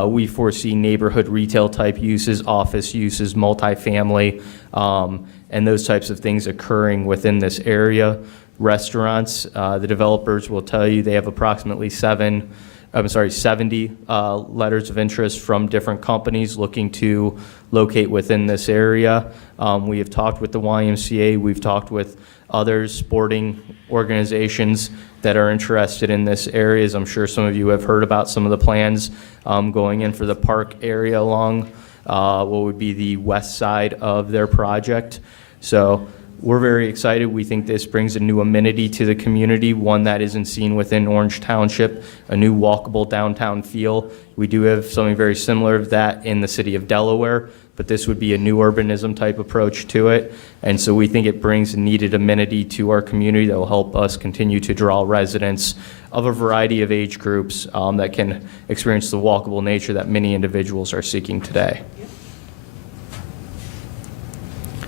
We foresee neighborhood retail type uses, office uses, multifamily, and those types of things occurring within this area. Restaurants, the developers will tell you they have approximately 70 letters of interest from different companies looking to locate within this area. We have talked with the YMCA, we've talked with other sporting organizations that are interested in this area. As I'm sure some of you have heard about some of the plans going in for the park area along what would be the west side of their project. So we're very excited. We think this brings a new amenity to the community, one that isn't seen within Orange Township, a new walkable downtown feel. We do have something very similar to that in the city of Delaware, but this would be a new urbanism type approach to it. And so we think it brings a needed amenity to our community that will help us continue to draw residents of a variety of age groups that can experience the walkable nature that many individuals are seeking today.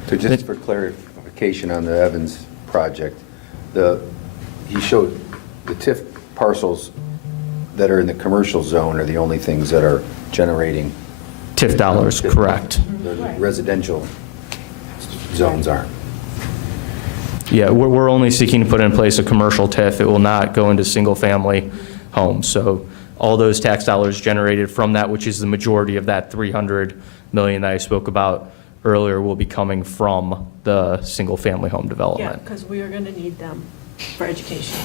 So just for clarification on the Evans project, he showed the TIF parcels that are in the commercial zone are the only things that are generating TIF dollars, correct. The residential zones aren't. Yeah, we're only seeking to put in place a commercial TIF. It will not go into single-family homes. So all those tax dollars generated from that, which is the majority of that $300 million that I spoke about earlier, will be coming from the single-family home Yeah, development. because we are going to need them for education.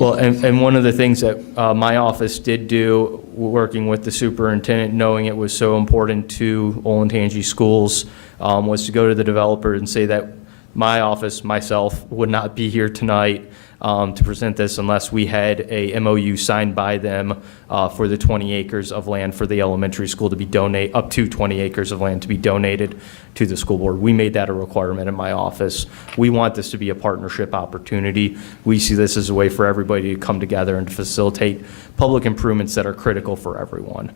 Well, and one of the things that my office did do, working with the superintendent, knowing it was so important to Olentangy schools, was to go to the developer and say that my office, myself, would not be here tonight to present this unless we had a MOU signed by them for the 20 acres of land for the elementary school to be donated, up to 20 acres of land to be donated to the school board. We made that a requirement in my office. We want this to be a partnership opportunity. We see this as a way for everybody to come together and to facilitate public improvements that are critical for everyone.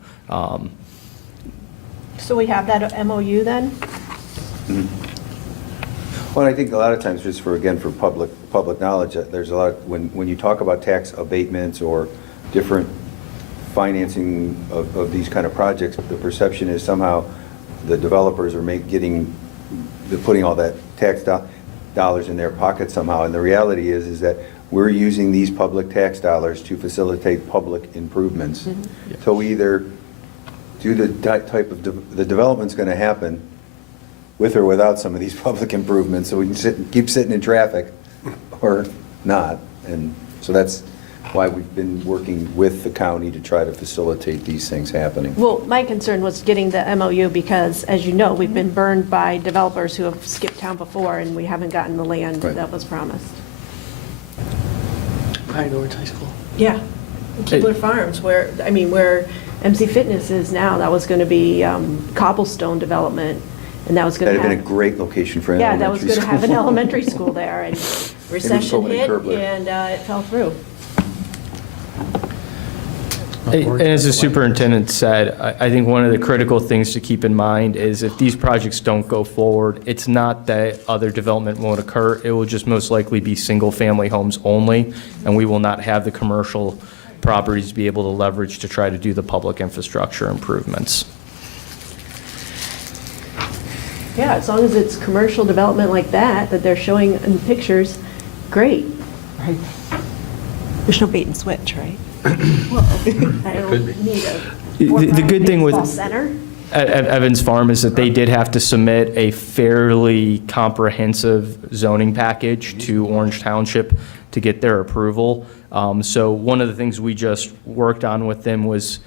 So we have that MOU then? Well, I think a lot of times, just for, again, for public knowledge, there's a lot, when you talk about tax abatements or different financing of these kind of projects, the perception is somehow the developers are putting all that tax dollars in their pocket somehow. And the reality is that we're using these public tax dollars to facilitate public improvements. Mm-hmm. So we either do the type of, the development's going to happen with or without some of these public improvements, so we can keep sitting in traffic, or not. And so that's why we've been working with the county to try to facilitate these things happening. Well, my concern was getting the MOU because, as you know, we've been burned by developers who have skipped town before, and we haven't gotten the land Right. that was promised. Behind Orange High School. Yeah. Keebler Farms, where MC Fitness is now, that was going to be cobblestone development, and that was going That'd to have have... been a great location for an Yeah, that elementary was going to have an school. elementary school there, and recession put one in hit, Kerbler. and it fell through. And as the superintendent said, I think one of the critical things to keep in mind is if these projects don't go forward, it's not that other development won't occur. It will just most likely be single-family homes only, and we will not have the commercial properties be able to leverage to try to do the public infrastructure improvements. Yeah, as long as it's commercial development like that they're showing in pictures, great. Right. There's no bait and switch, right? Well, I don't need a The good thing with baseball center. at Evans Farm is that they did have to submit a fairly comprehensive zoning package to Orange Township to get their approval. So one of the things we just worked on with them was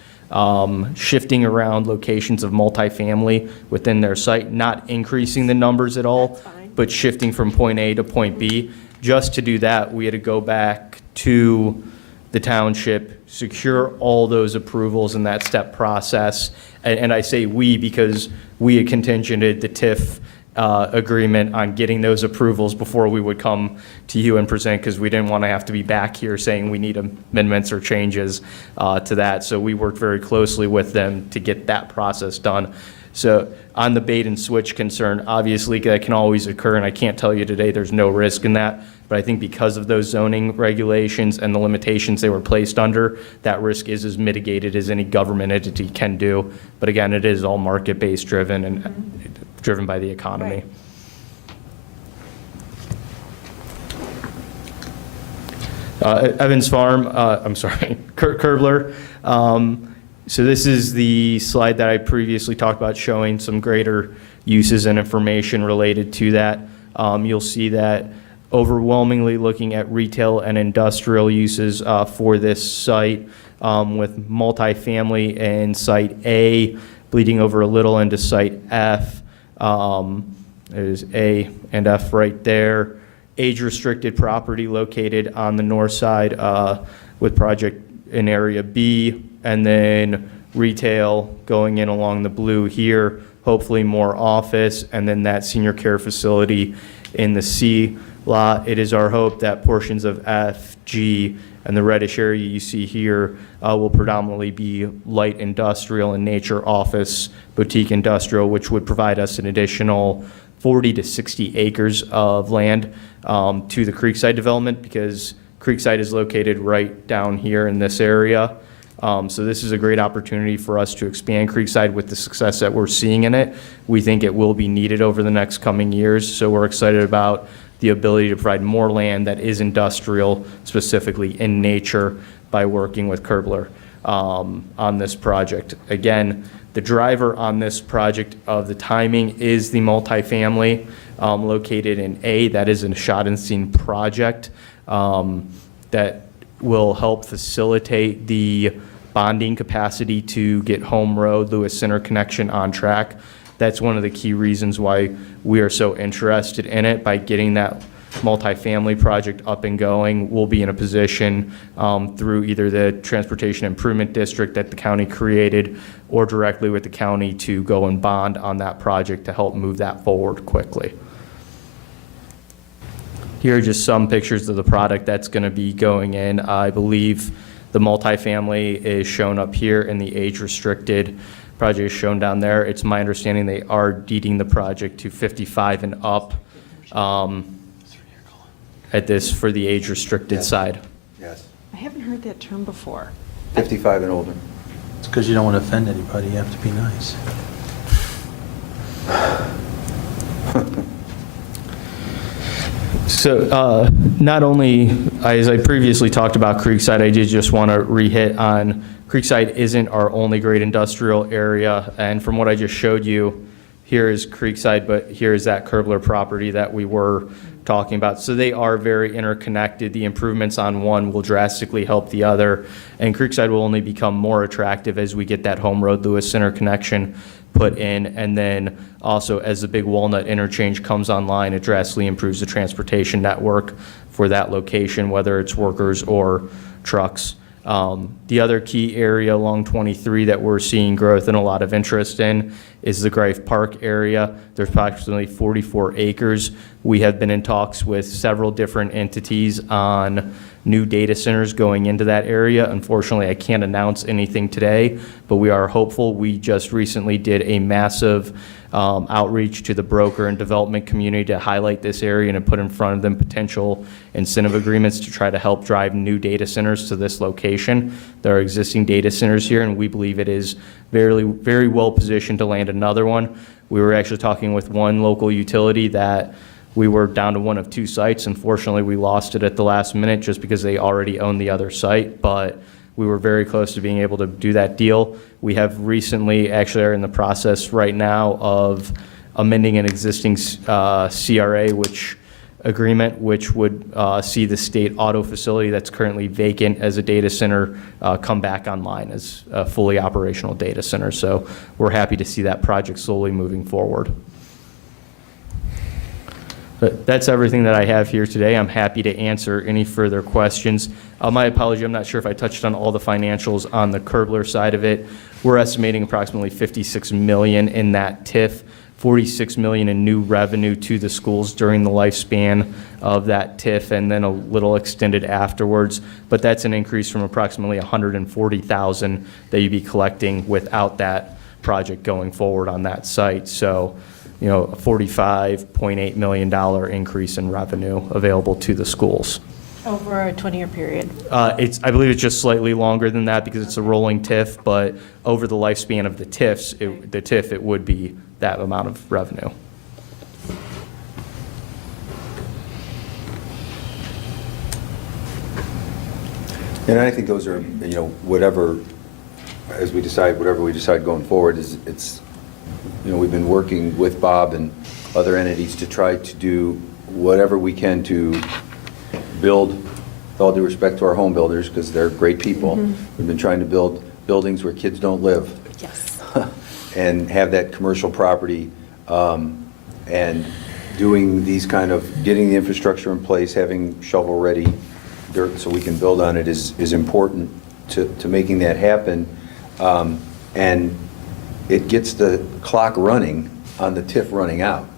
shifting around locations of multifamily within their site, not increasing the numbers at all, That's fine. but shifting from point A to point B. Just to do that, we had to go back to the township, secure all those approvals in that step process. And I say we because we had contingented the TIF agreement on getting those approvals before we would come to you and present, because we didn't want to have to be back here saying we need amendments or changes to that. So we worked very closely with them to get that process done. So on the bait and switch concern, obviously that can always occur, and I can't tell you today there's no risk in that. But I think because of those zoning regulations and the limitations they were placed under, that risk is as mitigated as any government entity can do. But again, it is all market-based driven and driven by the economy. Evans Farm, Kerbler. So this is the slide that I previously talked about, showing some greater uses and information related to that. You'll see that overwhelmingly looking at retail and industrial uses for this site, with multifamily in Site A, bleeding over a little into Site F. There's A and F right there. Age-restricted property located on the north side with project in Area B, and then retail going in along the blue here, hopefully more office, and then that senior care facility in the C lot. It is our hope that portions of F, G, and the reddish area you see here will predominantly be light industrial in nature, office, boutique industrial, which would provide us an additional 40 to 60 acres of land to the Creekside development, because Creekside is located right down here in this area. So this is a great opportunity for us to expand Creekside with the success that we're seeing in it. We think it will be needed over the next coming years, so we're excited about the ability to provide more land that is industrial, specifically in nature, by working with Kerbler on this project. Again, the driver on this project of the timing is the multifamily located in A. That is a Schottenstein project that will help facilitate the bonding capacity to get Home Road, Lewis Center connection on track. That's one of the key reasons why we are so interested in it. By getting that multifamily project up and going, we'll be in a position through either the Transportation Improvement District that the county created or directly with the county to go and bond on that project to help move that forward quickly. Here are just some pictures of the product that's going to be going in. I believe the multifamily is shown up here, and the age-restricted project is shown down there. It's my understanding they are deeding the project to 55 and up at this for the age-restricted side. Yes. I haven't heard that term before. 55 and older. It's because you don't want to offend anybody, you have to be nice. So not only, as I previously talked about Creekside, I did just want to re-hit on Creekside isn't our only great industrial area. And from what I just showed you, here is Creekside, but here is that Kerbler property that we were talking about. So they are very interconnected. The improvements on one will drastically help the other. And Creekside will only become more attractive as we get that Home Road Lewis Center connection put in. And then also as the big Walnut interchange comes online, it drastically improves the transportation network for that location, whether it's workers or trucks. The other key area along 23 that we're seeing growth and a lot of interest in is the Greif Park area. There's approximately 44 acres. We have been in talks with several different entities on new data centers going into that area. Unfortunately, I can't announce anything today, but we are hopeful. We just recently did a massive outreach to the broker and development community to highlight this area and to put in front of them potential incentive agreements to try to help drive new data centers to this location. There are existing data centers here, and we believe it is very, very well positioned to land another one. We were actually talking with one local utility that we were down to one of two sites. Unfortunately, we lost it at the last minute just because they already own the other site, but we were very close to being able to do that deal. We have recently, actually are in the process right now of amending an existing CRA agreement, which would see the state auto facility that's currently vacant as a data center come back online as a fully operational data center. So we're happy to see that project slowly moving forward. But that's everything that I have here today. I'm happy to answer any further questions. My apology, I'm not sure if I touched on all the financials on the Kerbler side of it. We're estimating approximately $56 million in that TIF $46 million in new revenue to the schools during the lifespan of that TIF, and then a little extended afterwards. But that's an increase from approximately $140,000 that you'd be collecting without that project going forward on that site. So, you know, a $45.8 million increase in revenue available to the schools. Over a 20-year period. I believe it's just slightly longer than that because it's a rolling TIF, but over the lifespan of the TIF, it would be that amount of revenue. And I think those are, you know, whatever we decide going forward is, it's, you know, we've been working with Bob and other entities to try to do whatever we can to build, with all due respect to our home builders, because they're great people. We've been trying to build buildings where kids don't live. Yes. And have that commercial property, and doing these kind of, getting the infrastructure in place, having shovel-ready dirt so we can build on it is important to making that happen. And it gets the clock running on the TIF running out.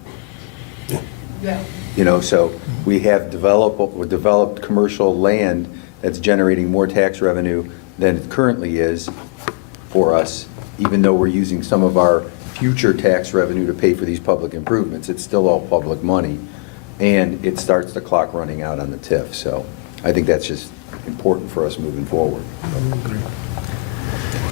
Yeah. You know, so we have developed commercial land that's generating more tax revenue than it currently is for us, even though we're using some of our future tax revenue to pay for these public improvements. It's still all public money, and it starts the clock running out on the TIF. So I think that's just important for us moving forward.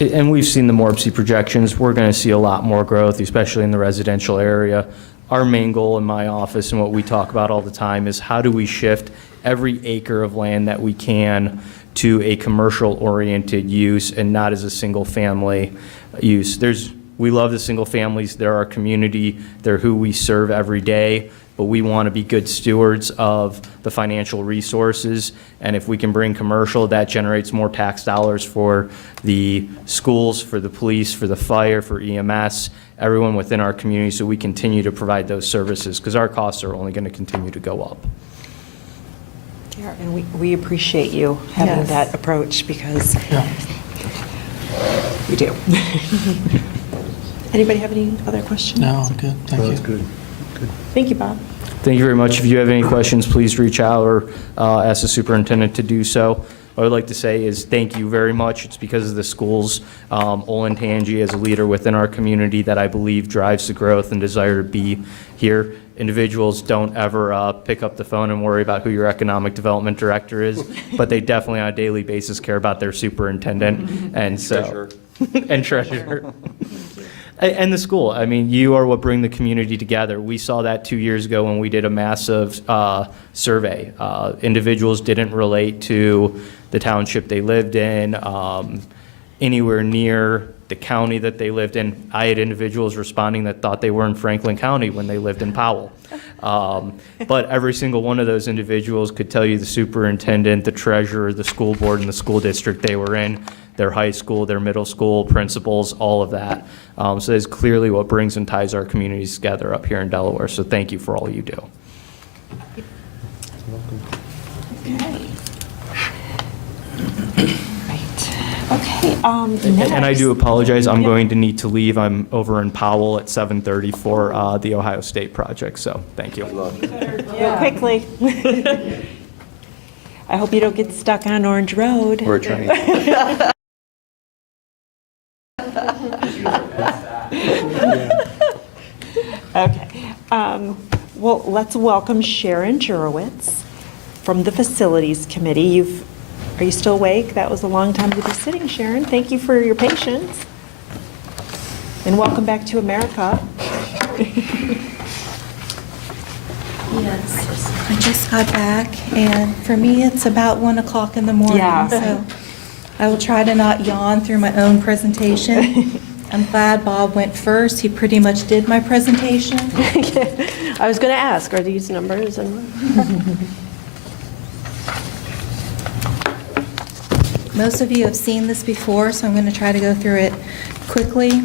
And we've seen the Morpsey projections. We're going to see a lot more growth, especially in the residential area. Our main goal in my office and what we talk about all the time is how do we shift every acre of land that we can to a commercial-oriented use and not as a single-family use. We love the single families. They're our community. They're who we serve every day. But we want to be good stewards of the financial resources. And if we can bring commercial, that generates more tax dollars for the schools, for the police, for the fire, for EMS, everyone within our community, so we continue to provide those services, because our costs are only going to continue to go up. Yeah, and we appreciate you having Yes. that approach, because we do. Anybody have any other questions? No, I'm good, thank you. That's good. Thank you, Bob. Thank you very much. If you have any questions, please reach out or ask the superintendent to do so. What I would like to say is thank you very much. It's because of the schools, Olentangy as a leader within our community, that I believe drives the growth and desire to be here. Individuals don't ever pick up the phone and worry about who your economic development director is, but they definitely on a daily basis care about their superintendent and so and treasurer. And the school. I mean, you are what bring the community together. We saw that 2 years ago when we did a massive survey. Individuals didn't relate to the township they lived in, anywhere near the county that they lived in. I had individuals responding that thought they were in Franklin County when they lived in Powell. But every single one of those individuals could tell you the superintendent, the treasurer, the school board, and the school district they were in, their high school, their middle school, principals, all of that. So that's clearly what brings and ties our communities together up here in Delaware. So thank you for all you do. Okay, And I do apologize, I'm going to need to leave. I'm over in Powell at 7:30 for the Ohio State project, so thank you. Go quickly. I hope you don't get stuck on Orange Road. We're trying. Okay. Well, let's welcome Sharon Jurowitz from the Facilities Committee. Are you still awake? That was a long time to be sitting, Sharon. Thank you for your patience. And welcome back to America. Yes, I just got back, and for me, it's about 1 o'clock in the morning. Yeah. So I will try to not yawn through my own presentation. I'm glad Bob went first. He pretty much did my presentation. I was going to ask, are these numbers? Most of you have seen this before, so I'm going to try to go through it quickly.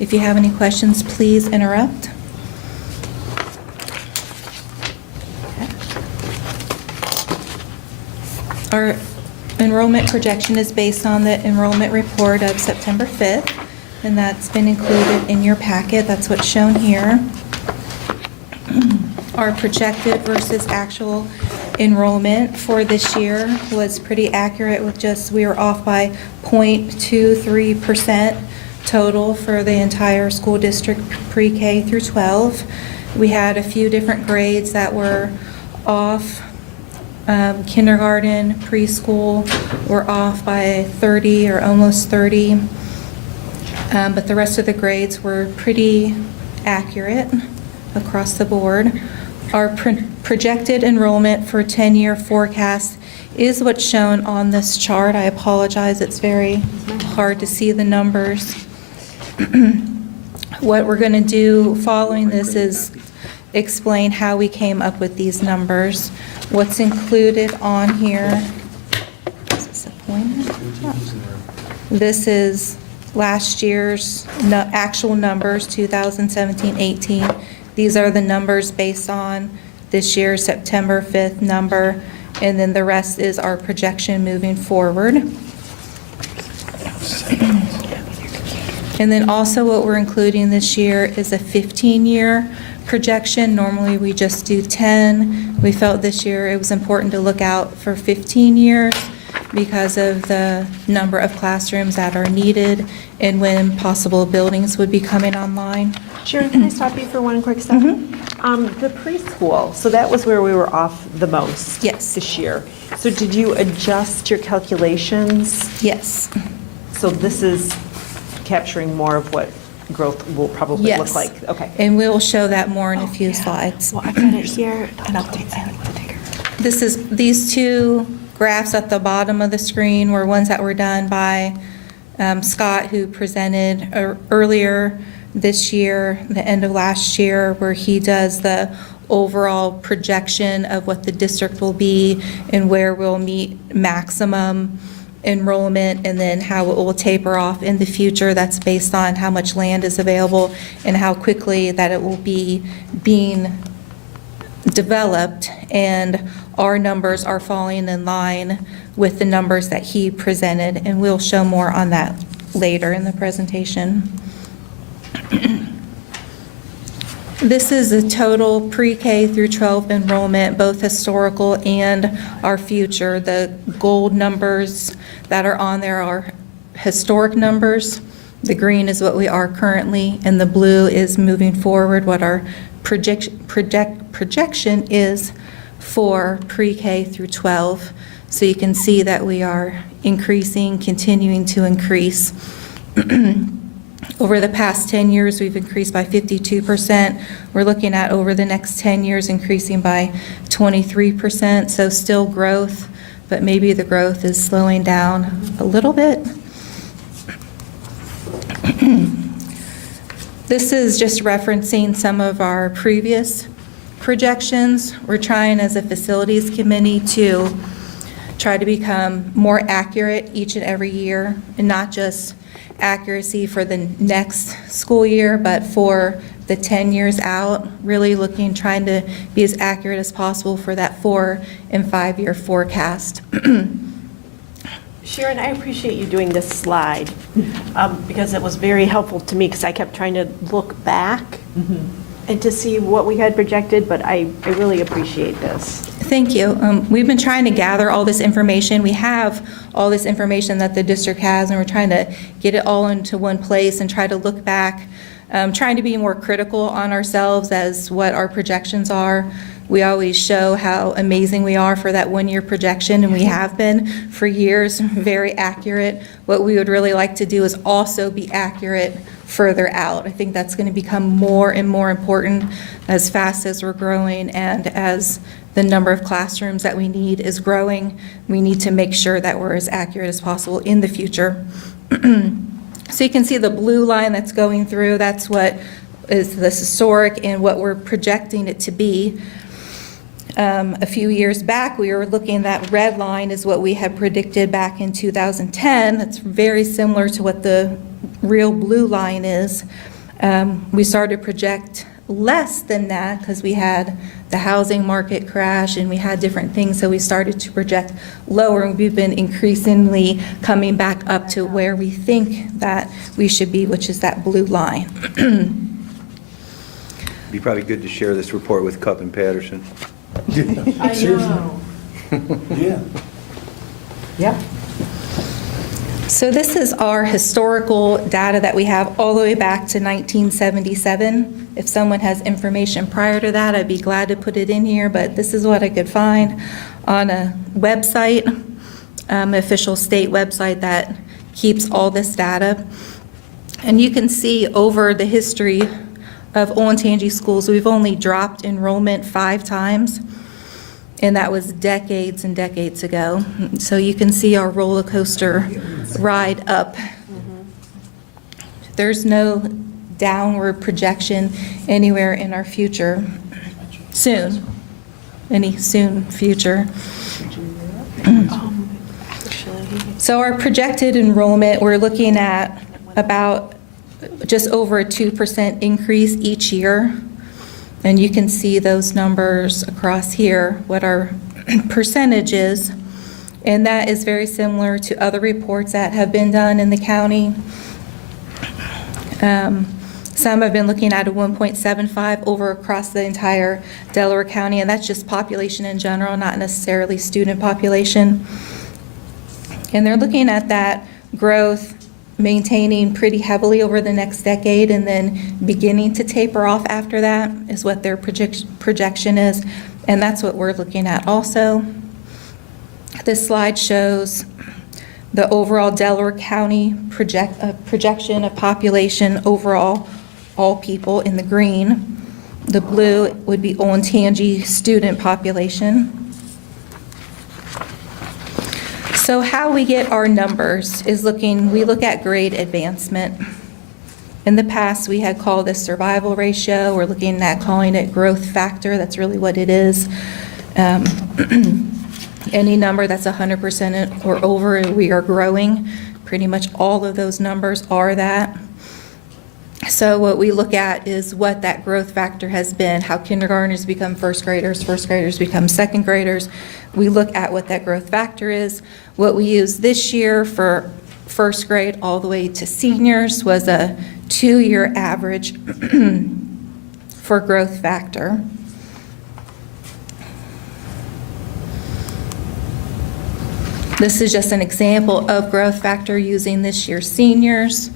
If you have any questions, please interrupt. Our enrollment projection is based on the enrollment report of September 5th. and that's been included in your packet. That's what's shown here. Our projected versus actual enrollment for this year was pretty accurate with we were off by 0.23% total for the entire school district pre-K through 12. We had a few different grades that were off. Kindergarten, preschool were off by 30 or almost 30. But the rest of the grades were pretty accurate across the board. Our projected enrollment for 10-year forecast is what's shown on this chart. I apologize, it's very hard to see the numbers. What we're going to do following this is explain how we came up with these numbers. What's included on here, is this a pointer? This is last year's actual numbers, 2017-18. These are the numbers based on this year's September 5th number, and then the rest is our projection moving forward. And then also what we're including this year is a 15-year projection. Normally we just do 10. We felt this year it was important to look out for 15 years because of the number of classrooms that are needed and when possible buildings would be coming online. Sharon, can I stop you for one quick second? The preschool, so that was where we were off the most. Yes. This year. So did you adjust your calculations? Yes. So this is capturing more of what growth will probably Yes. look like? Okay. And we'll show that more in a few slides. Well, I've got it here, and I'll take the bigger. These two graphs at the bottom of the screen were ones that were done by Scott, who presented earlier this year, the end of last year, where he does the overall projection of what the district will be and where we'll meet maximum enrollment, and then how it will taper off in the future. That's based on how much land is available and how quickly that it will be being developed, and our numbers are falling in line with the numbers that he presented, and we'll show more on that later in the presentation. This is the total pre-K through 12 enrollment, both historical and our future. The gold numbers that are on there are historic numbers. The green is what we are currently, and the blue is moving forward, what our projection is for pre-K through 12. So you can see that we are increasing, continuing to increase. Over the past 10 years, we've increased by 52%. We're looking at over the next 10 years increasing by 23%, so still growth, but maybe the growth is slowing down a little bit. This is just referencing some of our previous projections. We're trying as a facilities committee to try to become more accurate each and every year, and not just accuracy for the next school year, but for the 10 years out, really looking, trying to be as accurate as possible for that 4 and 5 year forecast. Sharon, I appreciate you doing this slide because it was very helpful to me because I kept trying to look back and to see what we had projected, but I really appreciate this. Thank you. We've been trying to gather all this information. We have all this information that the district has, and we're trying to get it all into one place and try to look back, trying to be more critical on ourselves as what our projections are. We always show how amazing we are for that 1 year projection, and we have been for years, very accurate. What we would really like to do is also be accurate further out. I think that's going to become more and more important as fast as we're growing, and as the number of classrooms that we need is growing. We need to make sure that we're as accurate as possible in the future. So you can see the blue line that's going through, that's what is the historic and what we're projecting it to be. A few years back, we were looking, that red line is what we had predicted back in 2010. That's very similar to what the real blue line is. We started to project less than that because we had the housing market crash and we had different things, so we started to project lower, and we've been increasingly coming back up to where we think that we should be, which is that blue line. Be probably good to share this report with Cup and Patterson. I know. Yeah. Yep. So this is our historical data that we have all the way back to 1977. If someone has information prior to that, I'd be glad to put it in here, but this is what I could find on a website, official state website that keeps all this data. And you can see over the history of Olentangy schools, we've only dropped enrollment 5 times. And that was decades and decades ago. So you can see our roller coaster ride up. There's no downward projection anywhere in our future, soon, any soon future. So our projected enrollment, we're looking at about just over a 2% increase each year. And you can see those numbers across here, what our percentage is. And that is very similar to other reports that have been done in the county. Some have been looking at a 1.75 over across the entire Delaware County, and that's just population in general, not necessarily student population. And they're looking at that growth maintaining pretty heavily over the next decade and then beginning to taper off after that is what their projection is, and that's what we're looking at also. This slide shows the overall Delaware County projection of population overall, all people in the green. The blue would be Olentangy student population. So how we get our numbers is we look at grade advancement. In the past, we had called this survival ratio. We're looking at calling it growth factor. That's really what it is. Any number that's 100% or over, we are growing. Pretty much all of those numbers are that. So what we look at is what that growth factor has been, how kindergartners become first graders become second graders. We look at what that growth factor is. What we used this year for first grade all the way to seniors was a 2-year average for growth factor. This is just an example of growth factor using this year's seniors.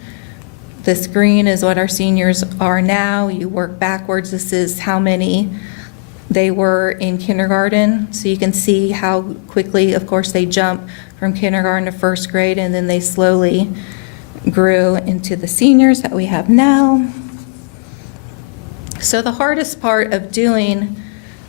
This green is what our seniors are now. You work backwards. This is how many they were in kindergarten. So you can see how quickly, of course, they jump from kindergarten to first grade, and then they slowly grew into the seniors that we have now. So the hardest part of doing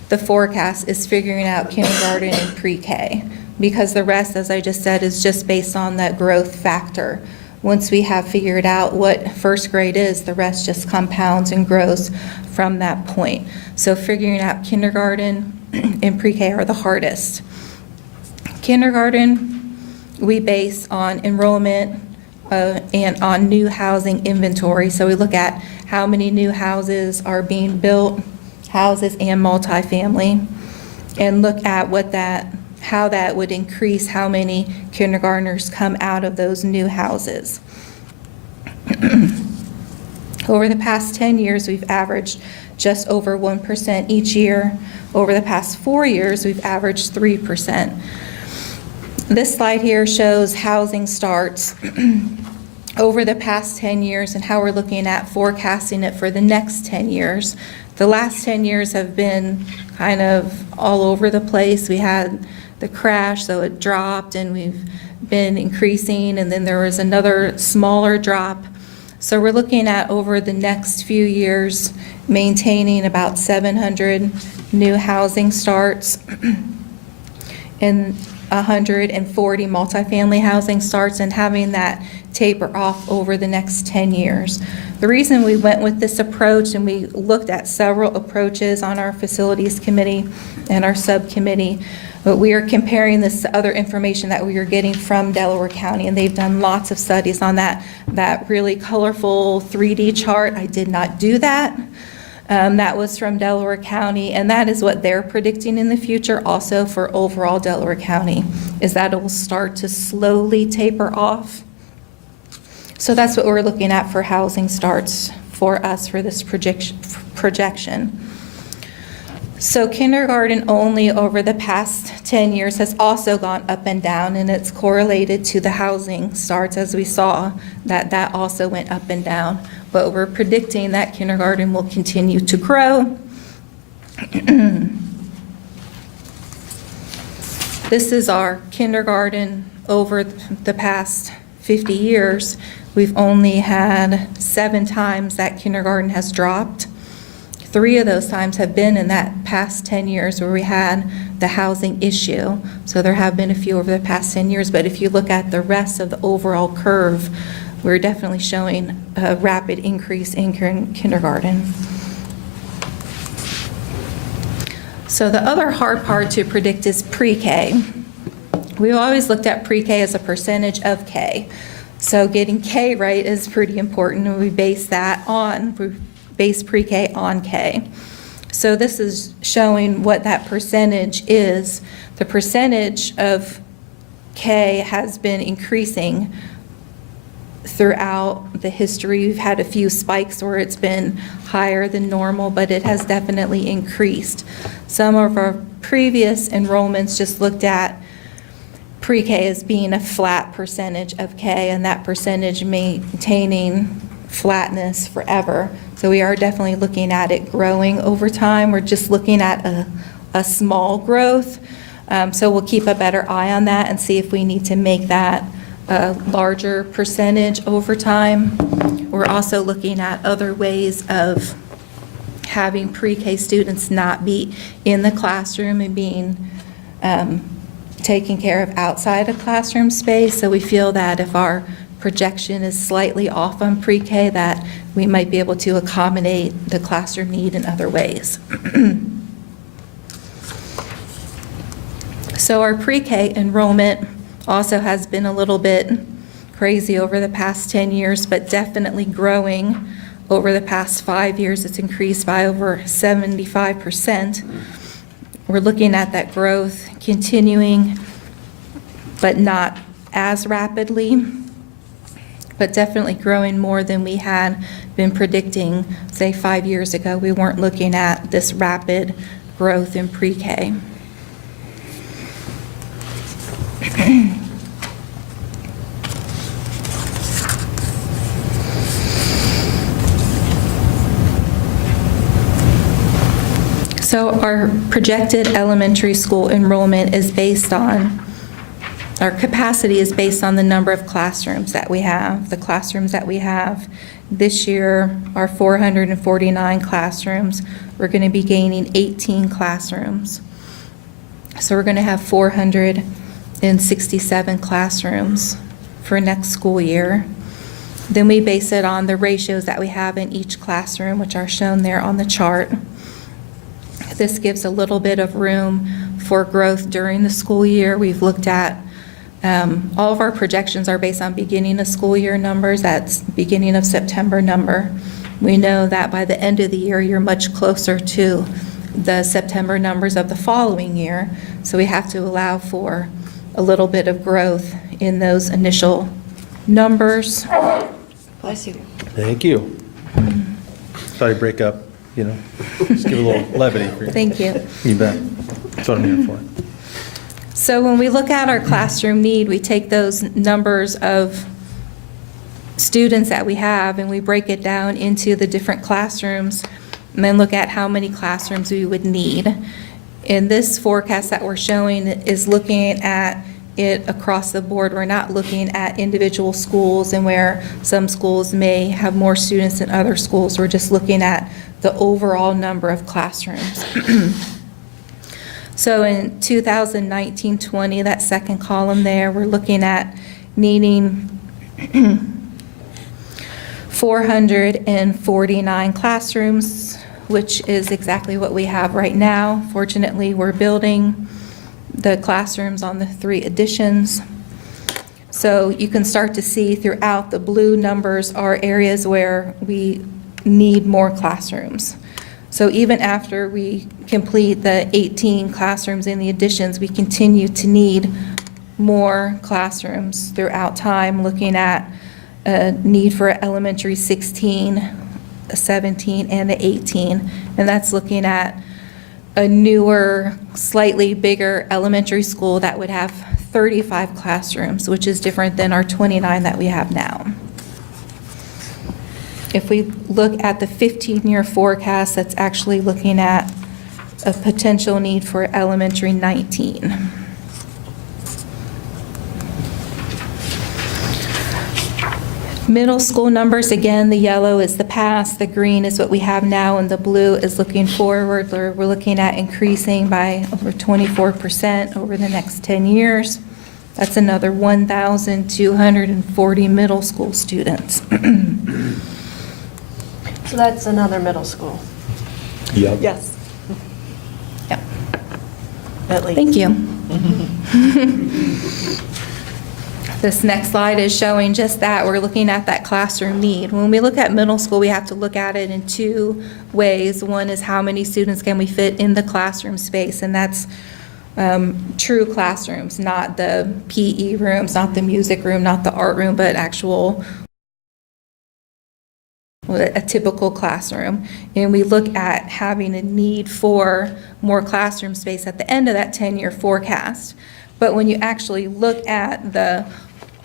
the forecast is figuring out kindergarten and pre-K, because the rest, as I just said, is just based on that growth factor. Once we have figured out what first grade is, the rest just compounds and grows from that point. So figuring out kindergarten and pre-K are the hardest. Kindergarten, we base on enrollment and on new housing inventory. So we look at how many new houses are being built, houses and multifamily, and look at how that would increase how many kindergartners come out of those new houses. Over the past 10 years, we've averaged just over 1% each year. Over the past 4 years, we've averaged 3%. This slide here shows housing starts over the past 10 years and how we're looking at forecasting it for the next 10 years. The last 10 years have been kind of all over the place. We had the crash, so it dropped, and we've been increasing, and then there was another smaller drop. So we're looking at over the next few years maintaining about 700 new housing starts and 140 multifamily housing starts, and having that taper off over the next 10 years. The reason we went with this approach, and we looked at several approaches on our facilities committee and our subcommittee, but we are comparing this to other information that we are getting from Delaware County, and they've done lots of studies on that really colorful 3D chart. I did not do that. That was from Delaware County, and that is what they're predicting in the future also for overall Delaware County, is that it will start to slowly taper off. So that's what we're looking at for housing starts for us for this projection. So kindergarten only over the past 10 years has also gone up and down, and it's correlated to the housing starts, as we saw, that also went up and down. But we're predicting that kindergarten will continue to grow. This is our kindergarten over the past 50 years. We've only had 7 times that kindergarten has dropped. 3 of those times have been in that past 10 years where we had the housing issue. So there have been a few over the past 10 years, but if you look at the rest of the overall curve, we're definitely showing a rapid increase in kindergarten. So the other hard part to predict is pre-K. We've always looked at pre-K as a percentage of K. So getting K right is pretty important, and we base pre-K on K. So this is showing what that percentage is. The percentage of K has been increasing throughout the history. We've had a few spikes where it's been higher than normal, but it has definitely increased. Some of our previous enrollments just looked at pre-K as being a flat percentage of K, and that percentage maintaining flatness forever. So we are definitely looking at it growing over time. We're just looking at a small growth. So we'll keep a better eye on that and see if we need to make that a larger percentage over time. We're also looking at other ways of having pre-K students not be in the classroom and being taken care of outside of classroom space. So we feel that if our projection is slightly off on pre-K, that we might be able to accommodate the classroom need in other ways. So our pre-K enrollment also has been a little bit crazy over the past 10 years, but definitely growing. Over the past 5 years, it's increased by over 75%. We're looking at that growth continuing, but not as rapidly, but definitely growing more than we had been predicting, say, 5 years ago. We weren't looking at this rapid growth in pre-K. So our projected elementary school enrollment is based on, our capacity is based on the number of classrooms that we have. The classrooms that we have this year are 449 classrooms. We're going to be gaining 18 classrooms. So we're going to have 467 classrooms for next school year. Then we base it on the ratios that we have in each classroom, which are shown there on the chart. This gives a little bit of room for growth during the school year. We've looked at, all of our projections are based on beginning of school year numbers. That's beginning of September number. We know that by the end of the year, you're much closer to the September numbers of the following year. So we have to allow for a little bit of growth in those initial numbers. Bless you. Thank you. Thought I'd break up, just give a little levity for you. Thank you. You bet. That's what I'm here for. So when we look at our classroom need, we take those numbers of students that we have and we break it down into the different classrooms and then look at how many classrooms we would need. In this forecast that we're showing is looking at it across the board. We're not looking at individual schools and where some schools may have more students than other schools. We're just looking at the overall number of classrooms. So in 2019-20, that second column there, we're looking at needing 449 classrooms, which is exactly what we have right now. Fortunately, we're building the classrooms on the 3 additions. So you can start to see throughout the blue numbers are areas where we need more classrooms. So even after we complete the 18 classrooms in the additions, we continue to need more classrooms throughout time, looking at a need for elementary 16, 17, and 18. And that's looking at a newer, slightly bigger elementary school that would have 35 classrooms, which is different than our 29 that we have now. If we look at the 15-year forecast, that's actually looking at a potential need for elementary 19. Middle school numbers, again, the yellow is the past, the green is what we have now, and the blue is looking forward. We're looking at increasing by over 24% over the next 10 years. That's another 1,240 middle school students. So that's another middle school. Yes. Yep. At least. Thank you. This next slide is showing just that. We're looking at that classroom need. When we look at middle school, we have to look at it in two ways. One is how many students can we fit in the classroom space, and that's true classrooms, not the PE rooms, not the music room, not the art room, but actual a typical classroom. And we look at having a need for more classroom space at the end of that 10-year forecast. But when you actually look at the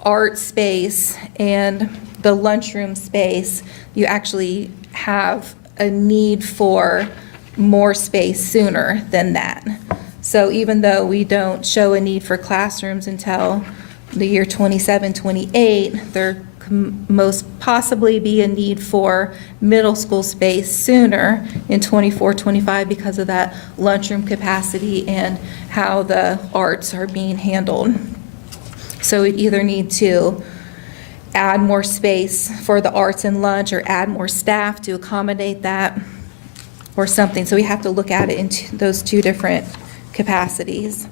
art space and the lunchroom space, you actually have a need for more space sooner than that. So even though we don't show a need for classrooms until the year 27, 28, there could most possibly be a need for middle school space sooner in 24, 25 because of that lunchroom capacity and how the arts are being handled. So we either need to add more space for the arts and lunch or add more staff to accommodate that or something. So we have to look at it in those two different capacities.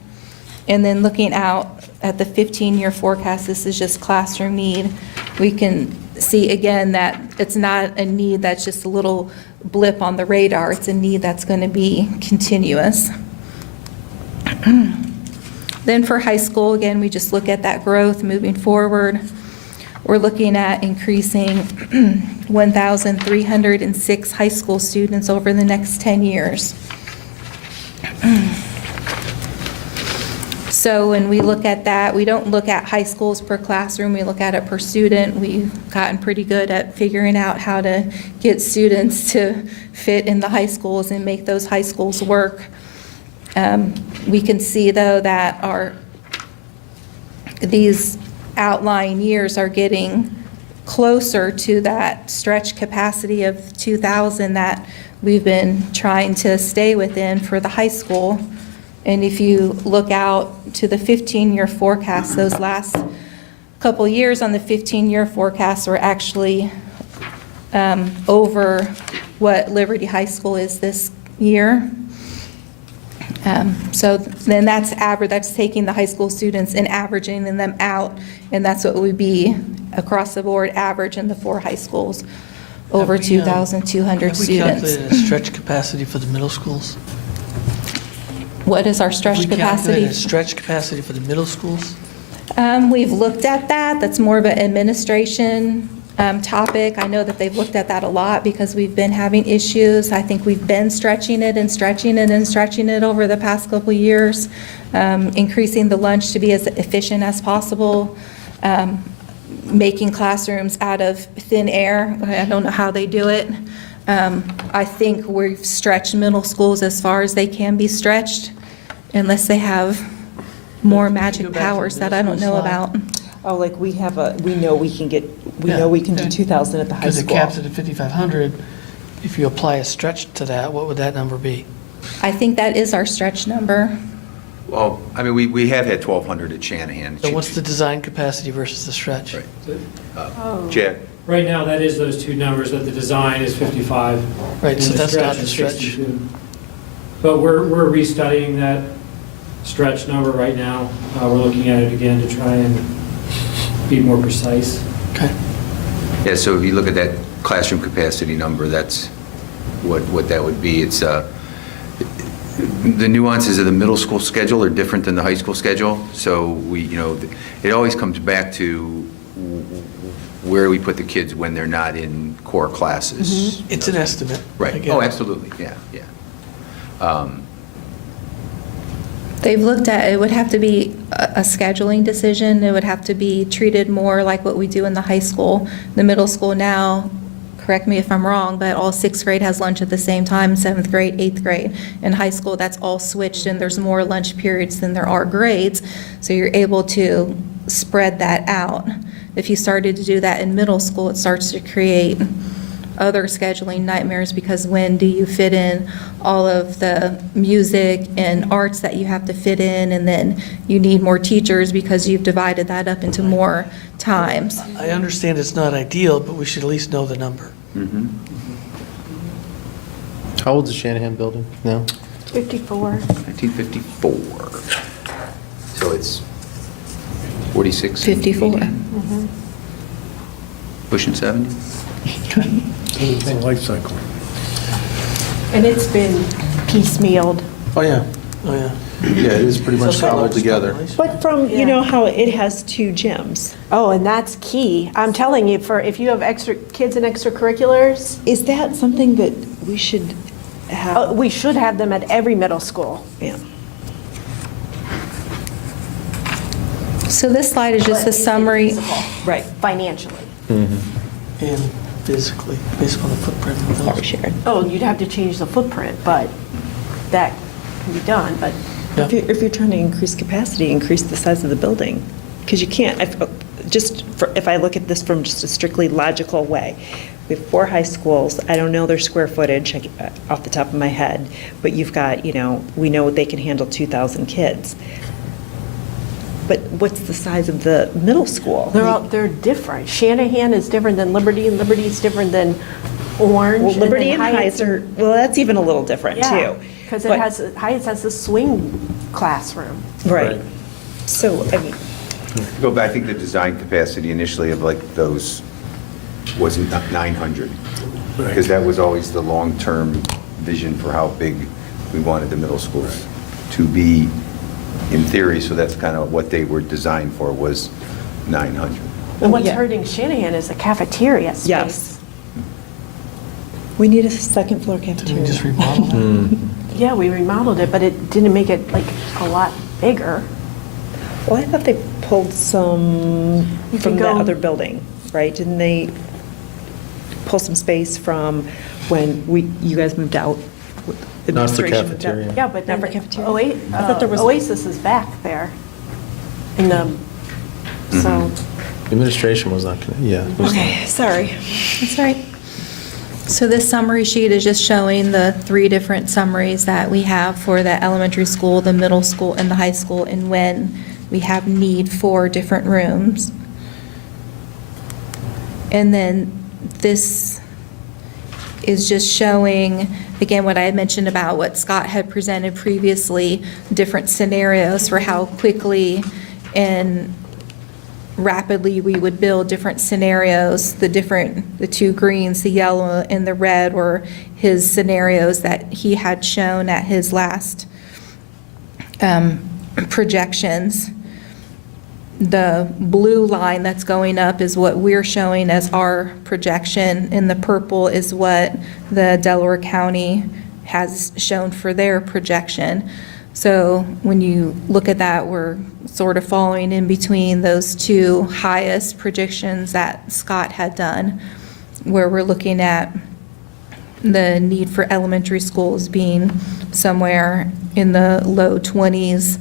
And then looking out at the 15-year forecast, this is just classroom need. We can see again that it's not a need that's just a little blip on the radar. It's a need that's going to be continuous. Then for high school, again, we just look at that growth moving forward. We're looking at increasing 1,306 high school students over the next 10 years. So when we look at that, we don't look at high schools per classroom, we look at it per student. We've gotten pretty good at figuring out how to get students to fit in the high schools and make those high schools work. We can see, though, that these outlying years are getting closer to that stretch capacity of 2,000 that we've been trying to stay within for the high school. And if you look out to the 15-year forecast, those last couple years on the 15-year forecast were actually over what Liberty High School is this year. So then that's taking the high school students and averaging them out, and that's what would be across the board average in the 4 high schools, over 2,200 students. Have we calculated a stretch capacity for the middle schools? What is our stretch We capacity? calculated a stretch capacity for the middle schools? We've looked at that. That's more of an administration topic. I know that they've looked at that a lot because we've been having issues. I think we've been stretching it and stretching it and stretching it over the past couple of years, increasing the lunch to be as efficient as possible, making classrooms out of thin air. I don't know how they do it. I think we've stretched middle schools as far as they can be stretched, unless they have more magic powers that I don't know about. Oh, like we know we can do 2,000 at the high Because it school. caps it at 5,500. If you apply a stretch to that, what would that number be? I think that is our stretch number. Well, I mean, we have had 1,200 at Shanahan. So what's the design capacity versus the stretch? Right. Jack? Right now, that is those two numbers, that the design is 55. Right, and so that's not the is stretch. 62. But we're restudying that stretch number right now. We're looking at it again to try and be more precise. Okay. Yeah, so if you look at that classroom capacity number, that's what that would be. It's, the nuances of the middle school schedule are different than the high school schedule, so it always comes back to where we put the kids when they're not in core classes. It's an estimate. Right. Again. Oh, absolutely, yeah. They've looked at, it would have to be a scheduling decision. It would have to be treated more like what we do in the high school. The middle school now, correct me if I'm wrong, but all 6th grade has lunch at the same time, 7th grade, 8th grade. In high school, that's all switched, and there's more lunch periods than there are grades, so you're able to spread that out. If you started to do that in middle school, it starts to create other scheduling nightmares, because when do you fit in all of the music and arts that you have to fit in, and then you need more teachers because you've divided that up into more times. I understand it's not ideal, but we should at least know the number. How old is the Shanahan building now? 54. 1954. So it's 46? 54. Pushing 70? Life cycle. And it's been piecemealed. Oh, yeah. Yeah, it is pretty much So cobbled together. But from, you know how it has 2 gyms. Oh, and that's key. I'm telling you, if you have extra kids in extracurriculars, Is that something that we should have? we should have them at every middle school. Yeah. So this slide is just a summary. Right. Financially. And physically, based on the footprint of the Sorry, building. Sharon. Oh, you'd have to change the footprint, but that can be done, but If you're trying to increase capacity, increase the size of the building, because you can't, if I look at this from just a strictly logical way, we have 4 high schools, I don't know their square footage off the top of my head, but you've got, we know they can handle 2,000 kids. But what's the size of the middle school? they're different. Shanahan is different than Liberty, and Liberty is different than Orange. Well, Liberty then and Hyatt's Heights are, well, that's even a little different, Yeah, too. because But- Hyatt's has a swing classroom. Right. So, I mean, Go back, I think the design capacity initially of like those was 900. Because that was always the long-term vision for how big we wanted the middle schools to be in theory. So that's kind of what they were designed for, was 900. And what's Yeah. hurting Shanahan is the cafeteria space. yes. We need a second floor Did we cafeteria. just remodel? Yeah, we remodeled it, but it didn't make it like a lot bigger. Well, I thought they pulled some You from could that go- other building, right? Didn't they pull some space from when you guys moved out? Not for Administration moved out? cafeteria. Yeah, but then Not for cafeteria? I thought there was- Oasis is back there. In the, so, Administration was not going to, yeah. Okay, sorry. That's right. So this summary sheet is just showing the 3 different summaries that we have for the elementary school, the middle school, and the high school, and when we have need for different rooms. And then this is just showing, again, what I had mentioned about what Scott had presented previously, different scenarios for how quickly and rapidly we would build different scenarios. The 2 greens, the yellow and the red, were his scenarios that he had shown at his last projections. The blue line that's going up is what we're showing as our projection, and the purple is what the Delaware County has shown for their projection. So when you look at that, we're sort of falling in between those 2 highest predictions that Scott had done, where we're looking at the need for elementary schools being somewhere in the low 20s,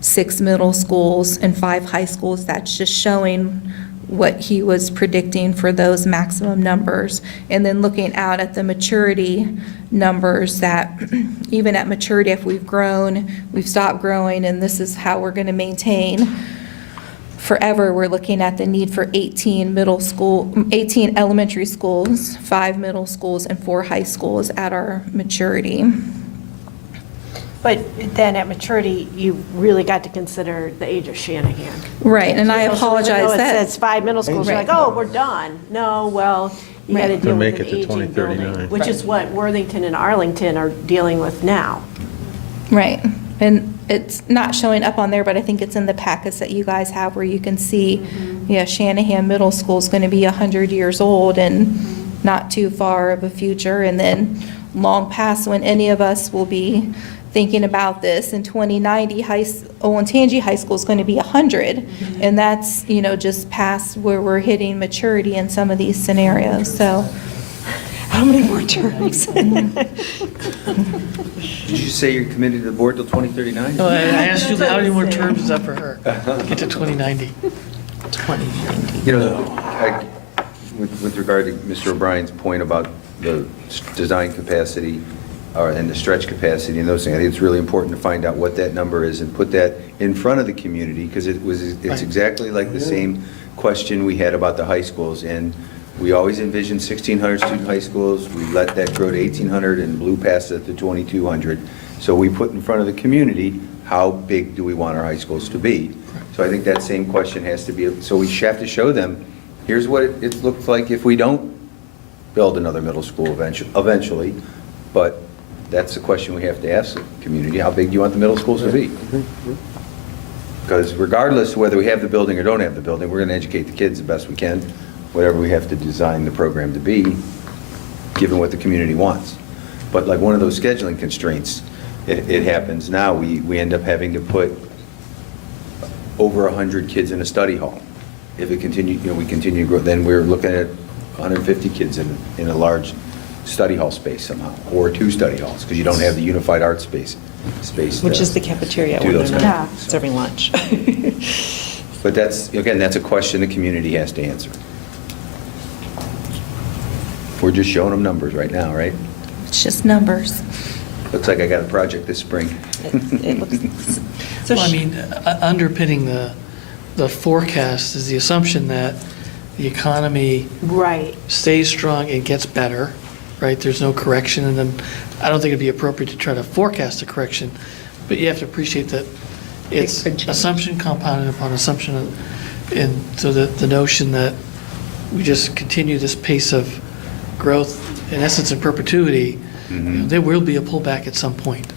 6 middle schools and 5 high schools. That's just showing what he was predicting for those maximum numbers. And then looking out at the maturity numbers, that even at maturity, if we've grown, we've stopped growing, and this is how we're going to maintain forever, we're looking at the need for 18 elementary schools, 5 middle schools, and 4 high schools at our maturity. but then at maturity, you really got to consider the age of Shanahan. Right, and I So even though apologize it that. says 5 middle schools, you're like, oh, we're done. No, well, You got to Right. deal Or with make an it to aging 2039. building, which is what Worthington and Arlington are dealing with now. Right. And it's not showing up on there, but I think it's in the packets that you guys have where you can see, yeah, Shanahan Middle School is going to be 100 years old and not too far of a future. And then long past when any of us will be thinking about this, in 2090, Olentangy High School is going to be 100. And that's, just past where we're hitting maturity in some of these scenarios, so. How many more terms? Did you say you're committed to the board till 2039? No, I asked you, how many more terms is that for her? Get to 2090. With regard to Mr. O'Brien's point about the design capacity and the stretch capacity and those things, I think it's really important to find out what that number is and put that in front of the community, because it's exactly like the same question we had about the high schools. And we always envisioned 1,600 student high schools. We let that grow to 1,800 and blew past it to 2,200. So we put in front of the community, how big do we want our high schools to be? So I think that same question has to be, so we have to show them, here's what it looks like if we don't build another middle school eventually. But that's the question we have to ask the community, how big do you want the middle schools to be? Because regardless of whether we have the building or don't have the building, we're going to educate the kids the best we can, whatever we have to design the program to be, given what the community wants. But like one of those scheduling constraints, it happens now, we end up having to put over 100 kids in a study hall. If it continue, we continue to grow, then we're looking at 150 kids in a large study hall space somehow, or 2 study halls, because you don't have the unified art space. Which is the cafeteria do when those they're kinds of not things. serving lunch. But that's a question the community has to answer. We're just showing them numbers right now, right? It's just numbers. Looks like I got a project this spring. It looks- So Well, I mean, underpinning the forecast is the assumption that the economy Right. stays strong and gets better, right? There's no correction, and then I don't think it'd be appropriate to try to forecast a correction, but you have to appreciate that it's It could change. assumption compounded upon assumption, and so the notion that we just continue this pace of growth, in essence, in perpetuity, there will be a pullback at some point.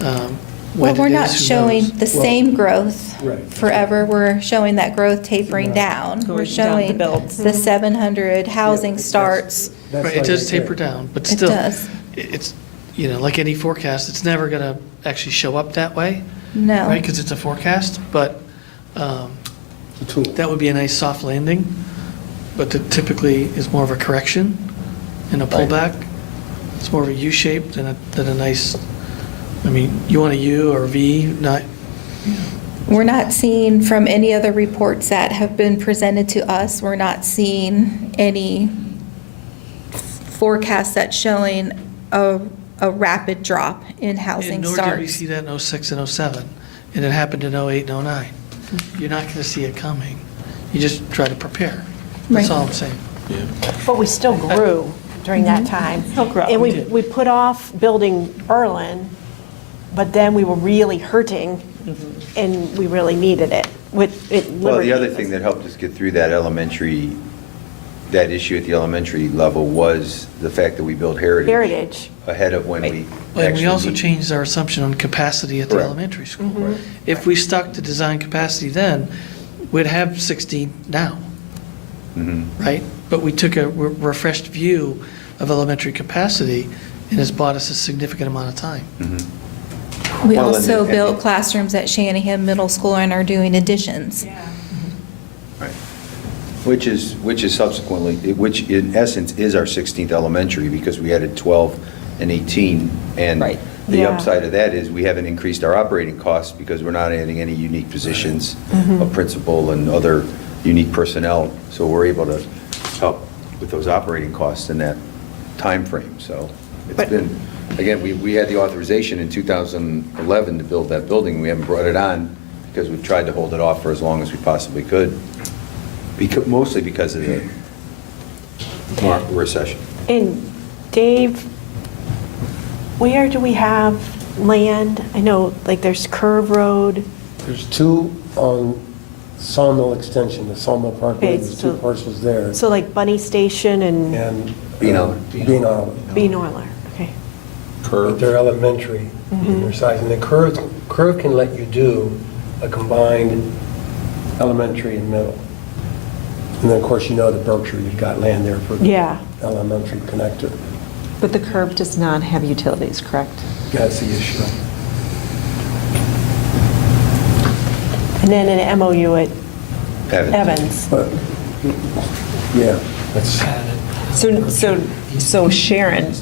Well, When we're it not is, who showing knows? the same growth Right. forever. We're showing that growth tapering down. We're Going down the showing builds. the 700 housing starts. That's Right, like it does I said. taper down, but It still, does. it's, like any forecast, it's never going to actually show up that way, No. right? Because it's a forecast, but The tool. that would be a nice soft landing, but that typically is more of a correction and a pullback. It's more of a U shape than a nice, you want a U or a V, not, We're not seeing from any other reports that have been presented to us, we're not seeing any forecast that's showing a rapid drop in housing nor did we starts. see that in '06 and '07, and it happened in '08 and '09. You're not going to see it coming. You just try to prepare. That's Right. all I'm saying. But we still grew during that time. Still grew. And We we did. we put off building Berlin, but then we were really hurting, and we really needed it. Well, the other thing that helped us get through that issue at the elementary level was the fact that we built Heritage. ahead of when we And we actually also need- changed our assumption on capacity at the Correct. elementary school. If we stuck to design capacity then, we'd have 16 now, right? But we took a refreshed view of elementary capacity, and it's bought us a significant amount of time. We Well, and- also and- built classrooms at Shanahan Middle School and are doing additions. Right. Which is subsequently, which in essence is our 16th elementary, because we added 12 and 18. And Right. the Yeah. upside of that is we haven't increased our operating costs because we're not adding any unique positions of principal and other unique personnel. So we're able to help with those operating costs in that time frame. So it's But- been, again, we had the authorization in 2011 to build that building. We haven't brought it on because we've tried to hold it off for as long as we possibly could. Mostly because of the recession. And Dave, where do we have land? I know, like, there's Curve Road. There's 2 on Sawmill Extension, the Sawmill Parkway, Okay, there's so- two parcels there. So like Bunny Station and And Bean Island. Bean Island. Bean Oiler, okay. But they're elementary in their size. And the curve can let you do a combined elementary and middle. And then, of course, you know that Berkshire, you've got land there for Yeah. elementary connector. But the curve does not have utilities, correct? That's the issue. And then an MOU at Evans. Evans. But, yeah, that's, So Sharon,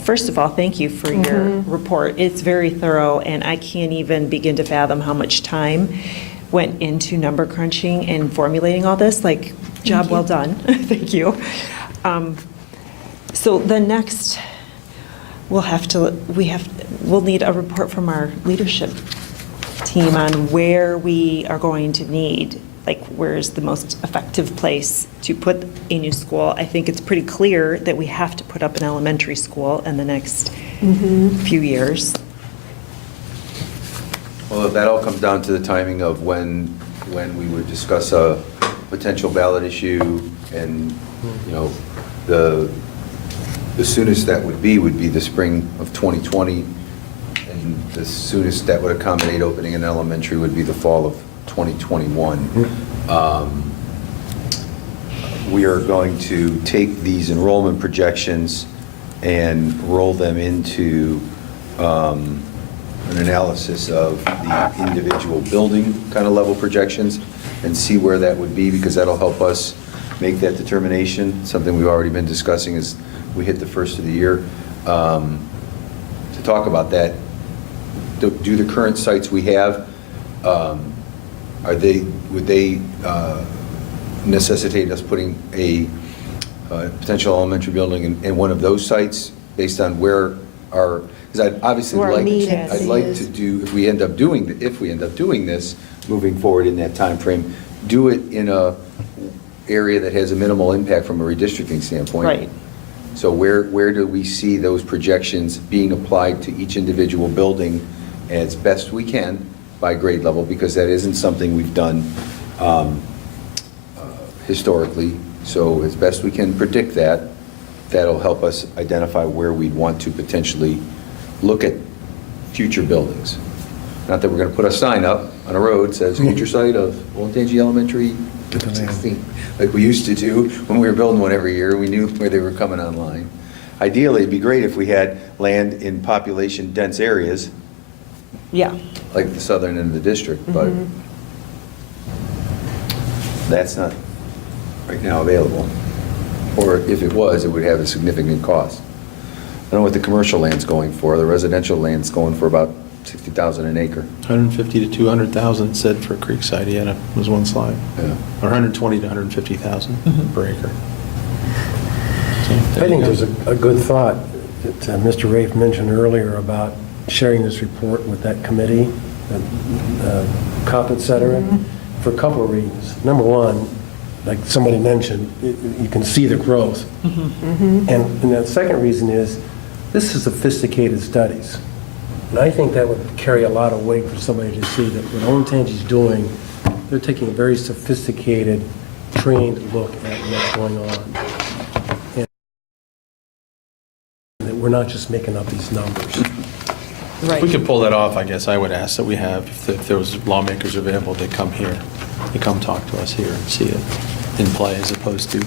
first of all, thank you for your report. It's very thorough, and I can't even begin to fathom how much time went into number crunching and formulating all this. Like, job well done. Thank you. So the next, we'll need a report from our leadership team on where we are going to need, like, where's the most effective place to put a new school. I think it's pretty clear that we have to put up an elementary school in the next few years. Well, that all comes down to the timing of when we would discuss a potential ballot issue, and, you know, the soonest that would be the spring of 2020, and the soonest that would accommodate opening an elementary would be the fall of 2021. We are going to take these enrollment projections and roll them into an analysis of the individual building kind of level projections and see where that would be, because that'll help us make that determination. Something we've already been discussing is we hit the first of the year. To talk about that, do the current sites we have, would they necessitate us putting a potential elementary building in one of those sites based on where our, because I'd obviously Where our like, need I'd like is. to do, if we end up doing this, moving forward in that time frame, do it in a area that has a minimal impact from a redistricting standpoint. Right. So where do we see those projections being applied to each individual building as best we can by grade level? Because that isn't something we've done historically. So as best we can predict that, that'll help us identify where we'd want to potentially look at future buildings. Not that we're going to put a sign up on a road that says future site of Olentangy Elementary 16, like we used to do when we were building one every year. We knew where they were coming online. Ideally, it'd be great if we had land in population dense areas, Yeah. like the southern end of the district, but that's not right now available. Or if it was, it would have a significant cost. I don't know what the commercial land's going for. The residential land's going for about $60,000 an acre. 150 to 200,000 said for Creekside, he had was one slide. Yeah. Or 120 to 150,000 per acre. So, I think you go. there's a good thought that Mr. Rafe mentioned earlier about sharing this report with that committee, the COP, et cetera, for a couple of reasons. Number one, like somebody mentioned, you can see the growth. And the second reason is, this is sophisticated studies. And I think that would carry a lot of weight for somebody to see that what Olentangy's doing, they're taking a very sophisticated, trained look at what's going on. And that we're not just making up these numbers. If we could pull that off, I guess I would ask that we have, if there was lawmakers available, they come here, they come talk to us here and see it in play, as opposed to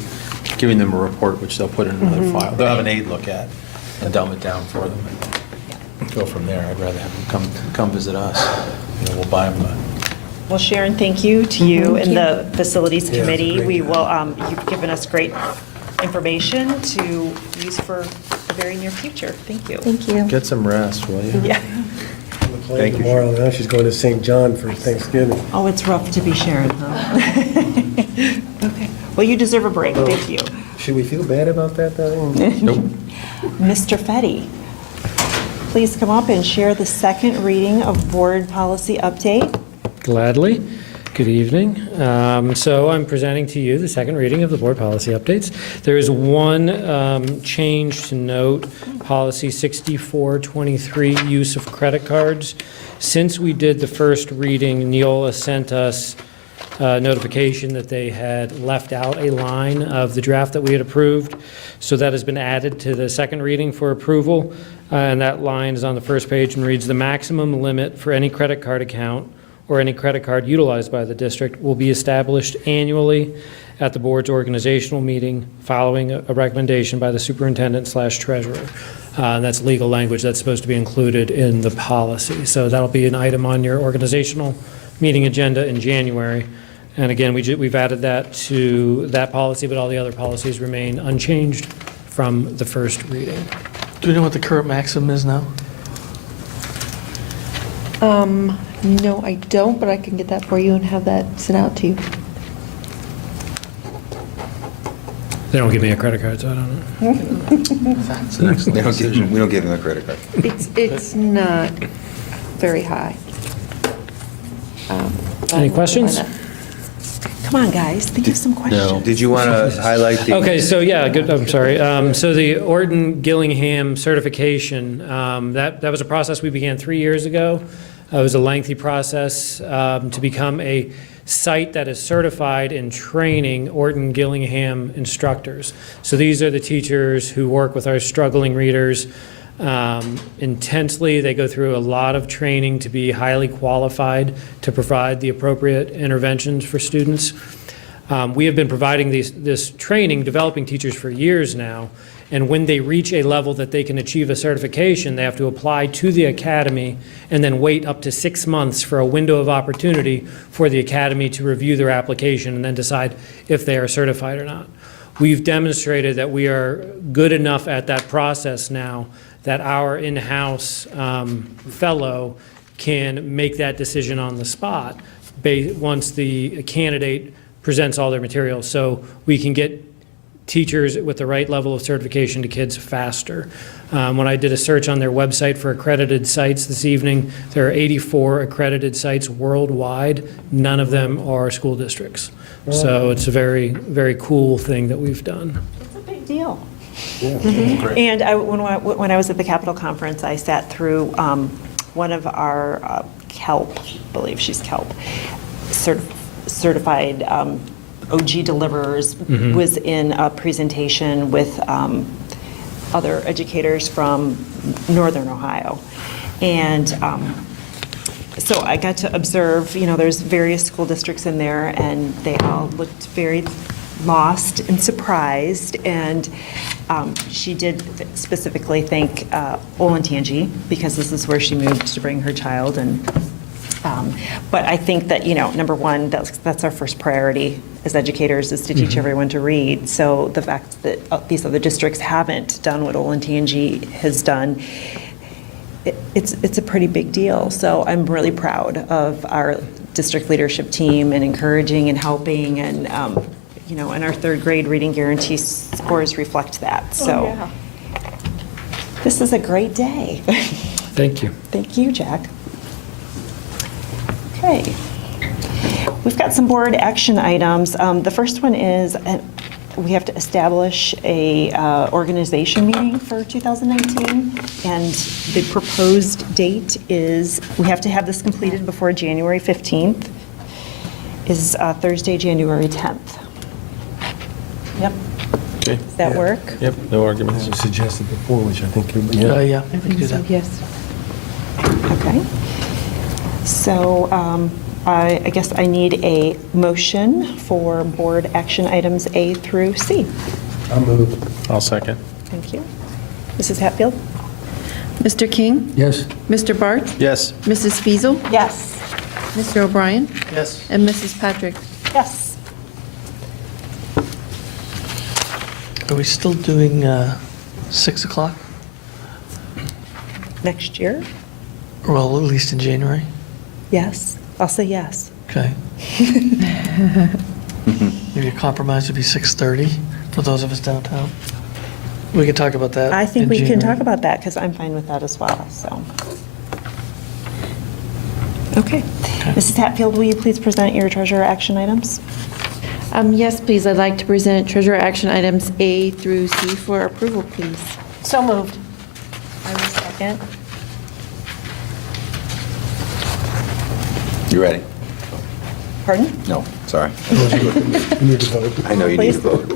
giving them a report which they'll put in another file. They'll have an aide look at and dumb it down for them and go from there. I'd rather have them come visit us. You know, we'll buy them Well, Sharon, thank you to you and the Facilities Yeah, it's a Committee. great We job. will, you've given us great information to use for the very near future. Thank you. Thank you. Get some rest, will you? Yeah. Thank you. Tomorrow, now she's going to St. John for Thanksgiving. Oh, it's rough to be Sharon, huh? Okay. Well, you deserve a break. Thank you. Should we feel bad about that, though? Nope. Mr. Fetty, please come up and share the second reading of board policy update. Gladly. Good evening. So I'm presenting to you the second reading of the board policy updates. There is one change to note, policy 6423, use of credit cards. Since we did the first reading, Neola sent us notification that they had left out a line of the draft that we had approved. So that has been added to the second reading for approval. And that line is on the first page and reads, "The maximum limit for any credit card account or any credit card utilized by the district will be established annually at the board's organizational meeting following a recommendation by the superintendent/treasurer." And that's legal language that's supposed to be included in the policy. So that'll be an item on your organizational meeting agenda in January. And again, we've added that to that policy, but all the other policies remain unchanged from the first reading. Do we know what the current maximum is now? No, I don't, but I can get that for you and have that sent out to you. They don't give me a credit card, so I don't know. That's the next we don't give them a credit card. It's not very high. Any questions? Come on, guys, think of some questions. No. Did you want to highlight the? Okay, so yeah, good, I'm sorry. So the Orton-Gillingham certification, that was a process we began 3 years ago. It was a lengthy process to become a site that is certified in training Orton-Gillingham instructors. So these are the teachers who work with our struggling readers intensely. They go through a lot of training to be highly qualified to provide the appropriate interventions for students. We have been providing this training, developing teachers for years now, and when they reach a level that they can achieve a certification, they have to apply to the academy and then wait up to 6 months for a window of opportunity for the academy to review their application and then decide if they are certified or not. We've demonstrated that we are good enough at that process now that our in-house fellow can make that decision on the spot once the candidate presents all their materials. So we can get teachers with the right level of certification to kids faster. When I did a search on their website for accredited sites this evening, there are 84 accredited sites worldwide. None of them are school districts. So it's a very, very cool thing that we've done. It's a big deal. And when I was at the Capitol Conference, I sat through one of our KELP, I believe she's KELP, certified OG deliverers, was in a presentation with other educators from Northern Ohio. And so I got to observe, there's various school districts in there, and they all looked very lost and surprised. And she did specifically thank Olentangy, because this is where she moved to bring her child. And but I think that, number one, that's our first priority as educators, is to teach everyone to read. So the fact that these other districts haven't done what Olentangy has done, it's a pretty big deal. So I'm really proud of our district leadership team and encouraging and helping, and and our third grade reading guarantee scores reflect that. So this is a great day. Thank you. Thank you, Jack. Okay. We've got some board action items. The first one is we have to establish a organization meeting for 2019, and the proposed date is, we have to have this completed before January 15th, is Thursday, January 10th. Yep. Okay. Does that work? Yep, no arguments. As suggested before, which I think, Yeah, we can do that. Yes. Okay. So I guess I need a motion for board action items A through C. I'll move. I'll second. Thank you. Mrs. Hatfield? Mr. King? Yes. Mr. Barth? Yes. Mrs. Fiesel, Yes. Mr. O'Brien? Yes. And Mrs. Patrick? Yes. Are we still doing 6 o'clock? Next year? Well, at least in January. Yes. I'll say yes. Okay. Maybe a compromise would be 6:30 for those of us downtown. We can talk about that. I think in we can January. talk about that, because I'm fine with that as well, so. Okay. Mrs. Hatfield, will you please present your treasurer action items? Yes, please. I'd like to present treasurer action items A through C for approval, please. So moved. I will second. You ready? Pardon? No, sorry. You need to vote. I know you need to vote.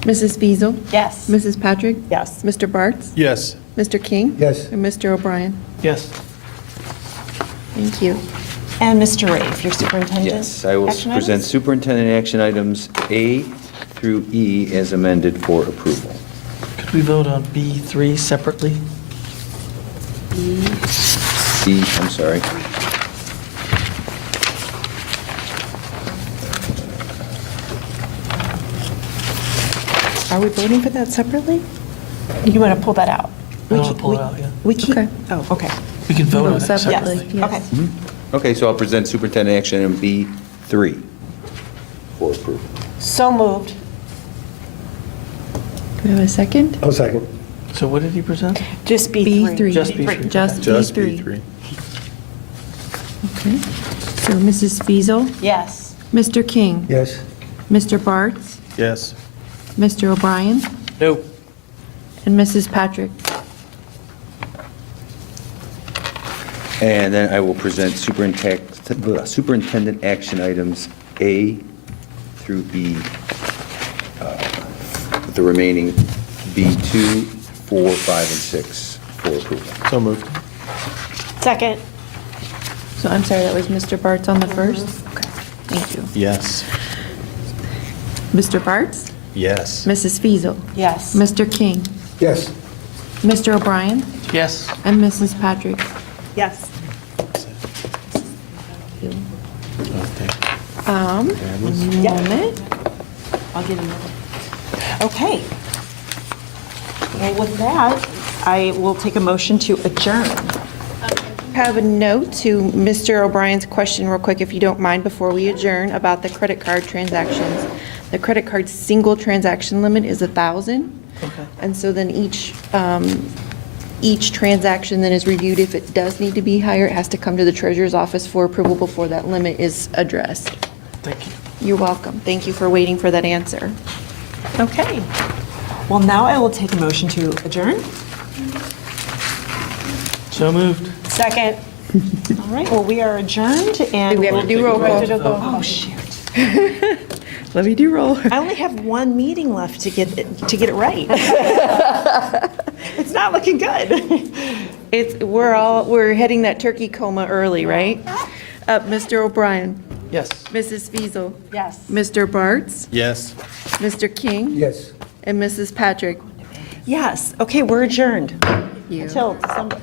Mrs. Fiesel, Yes. Mrs. Patrick, Yes. Mr. Bartz, Yes. Mr. King, Yes. and Mr. O'Brien. Yes. Thank you. And Mr. Rafe, your superintendent? Yes, I will action present items? superintendent action items A through E as amended for approval. Could we vote on B3 separately? C, I'm sorry. Are we voting for that separately? You want to pull that out? I want to pull it out, yeah. We keep, Okay. oh, okay. We can vote on it Vote separately. separately, yes. Okay. Okay, so I'll present superintendent action item B3 for approval. So moved. Do we have a second? I'll second. So what did he present? Just B3. B3. Just B3. Just Just B3. B3. Okay. So Mrs. Fiesel, Yes. Mr. King, Yes. Mr. Bartz, Yes. Mr. O'Brien, No. and Mrs. Patrick. And then I will present superintendent action items A through E, with the remaining B2, 4, 5, and 6 for approval. So moved. Second. So I'm sorry, that was Mr. Bartz on the first? Okay, thank you. Yes. Mr. Bartz, Yes. Mrs. Fiesel, Yes. Mr. King, Yes. Mr. O'Brien, Yes. and Mrs. Patrick. Yes. One moment. I'll give you a minute. Okay. Well, with that, I will take a motion to adjourn. Have a note to Mr. O'Brien's question real quick, if you don't mind, before we adjourn, about the credit card transactions. The credit card single transaction limit is 1,000. Okay. And so then each transaction then is reviewed. If it does need to be higher, it has to come to the treasurer's office for approval before that limit is addressed. Thank you. You're welcome. Thank you for waiting for that answer. Okay. Well, now I will take a motion to adjourn. So moved. Second. All right, well, we are adjourned and. We have to do roll call. Oh, shoot. Let me do roll. I only have one meeting left to get it right. It's not looking good. We're heading that turkey coma early, right? Mr. O'Brien, Yes. Mrs. Fiesel, Yes. Mr. Bartz, Yes. Mr. King, Yes. and Mrs. Patrick. Yes, okay, we're adjourned You. until December.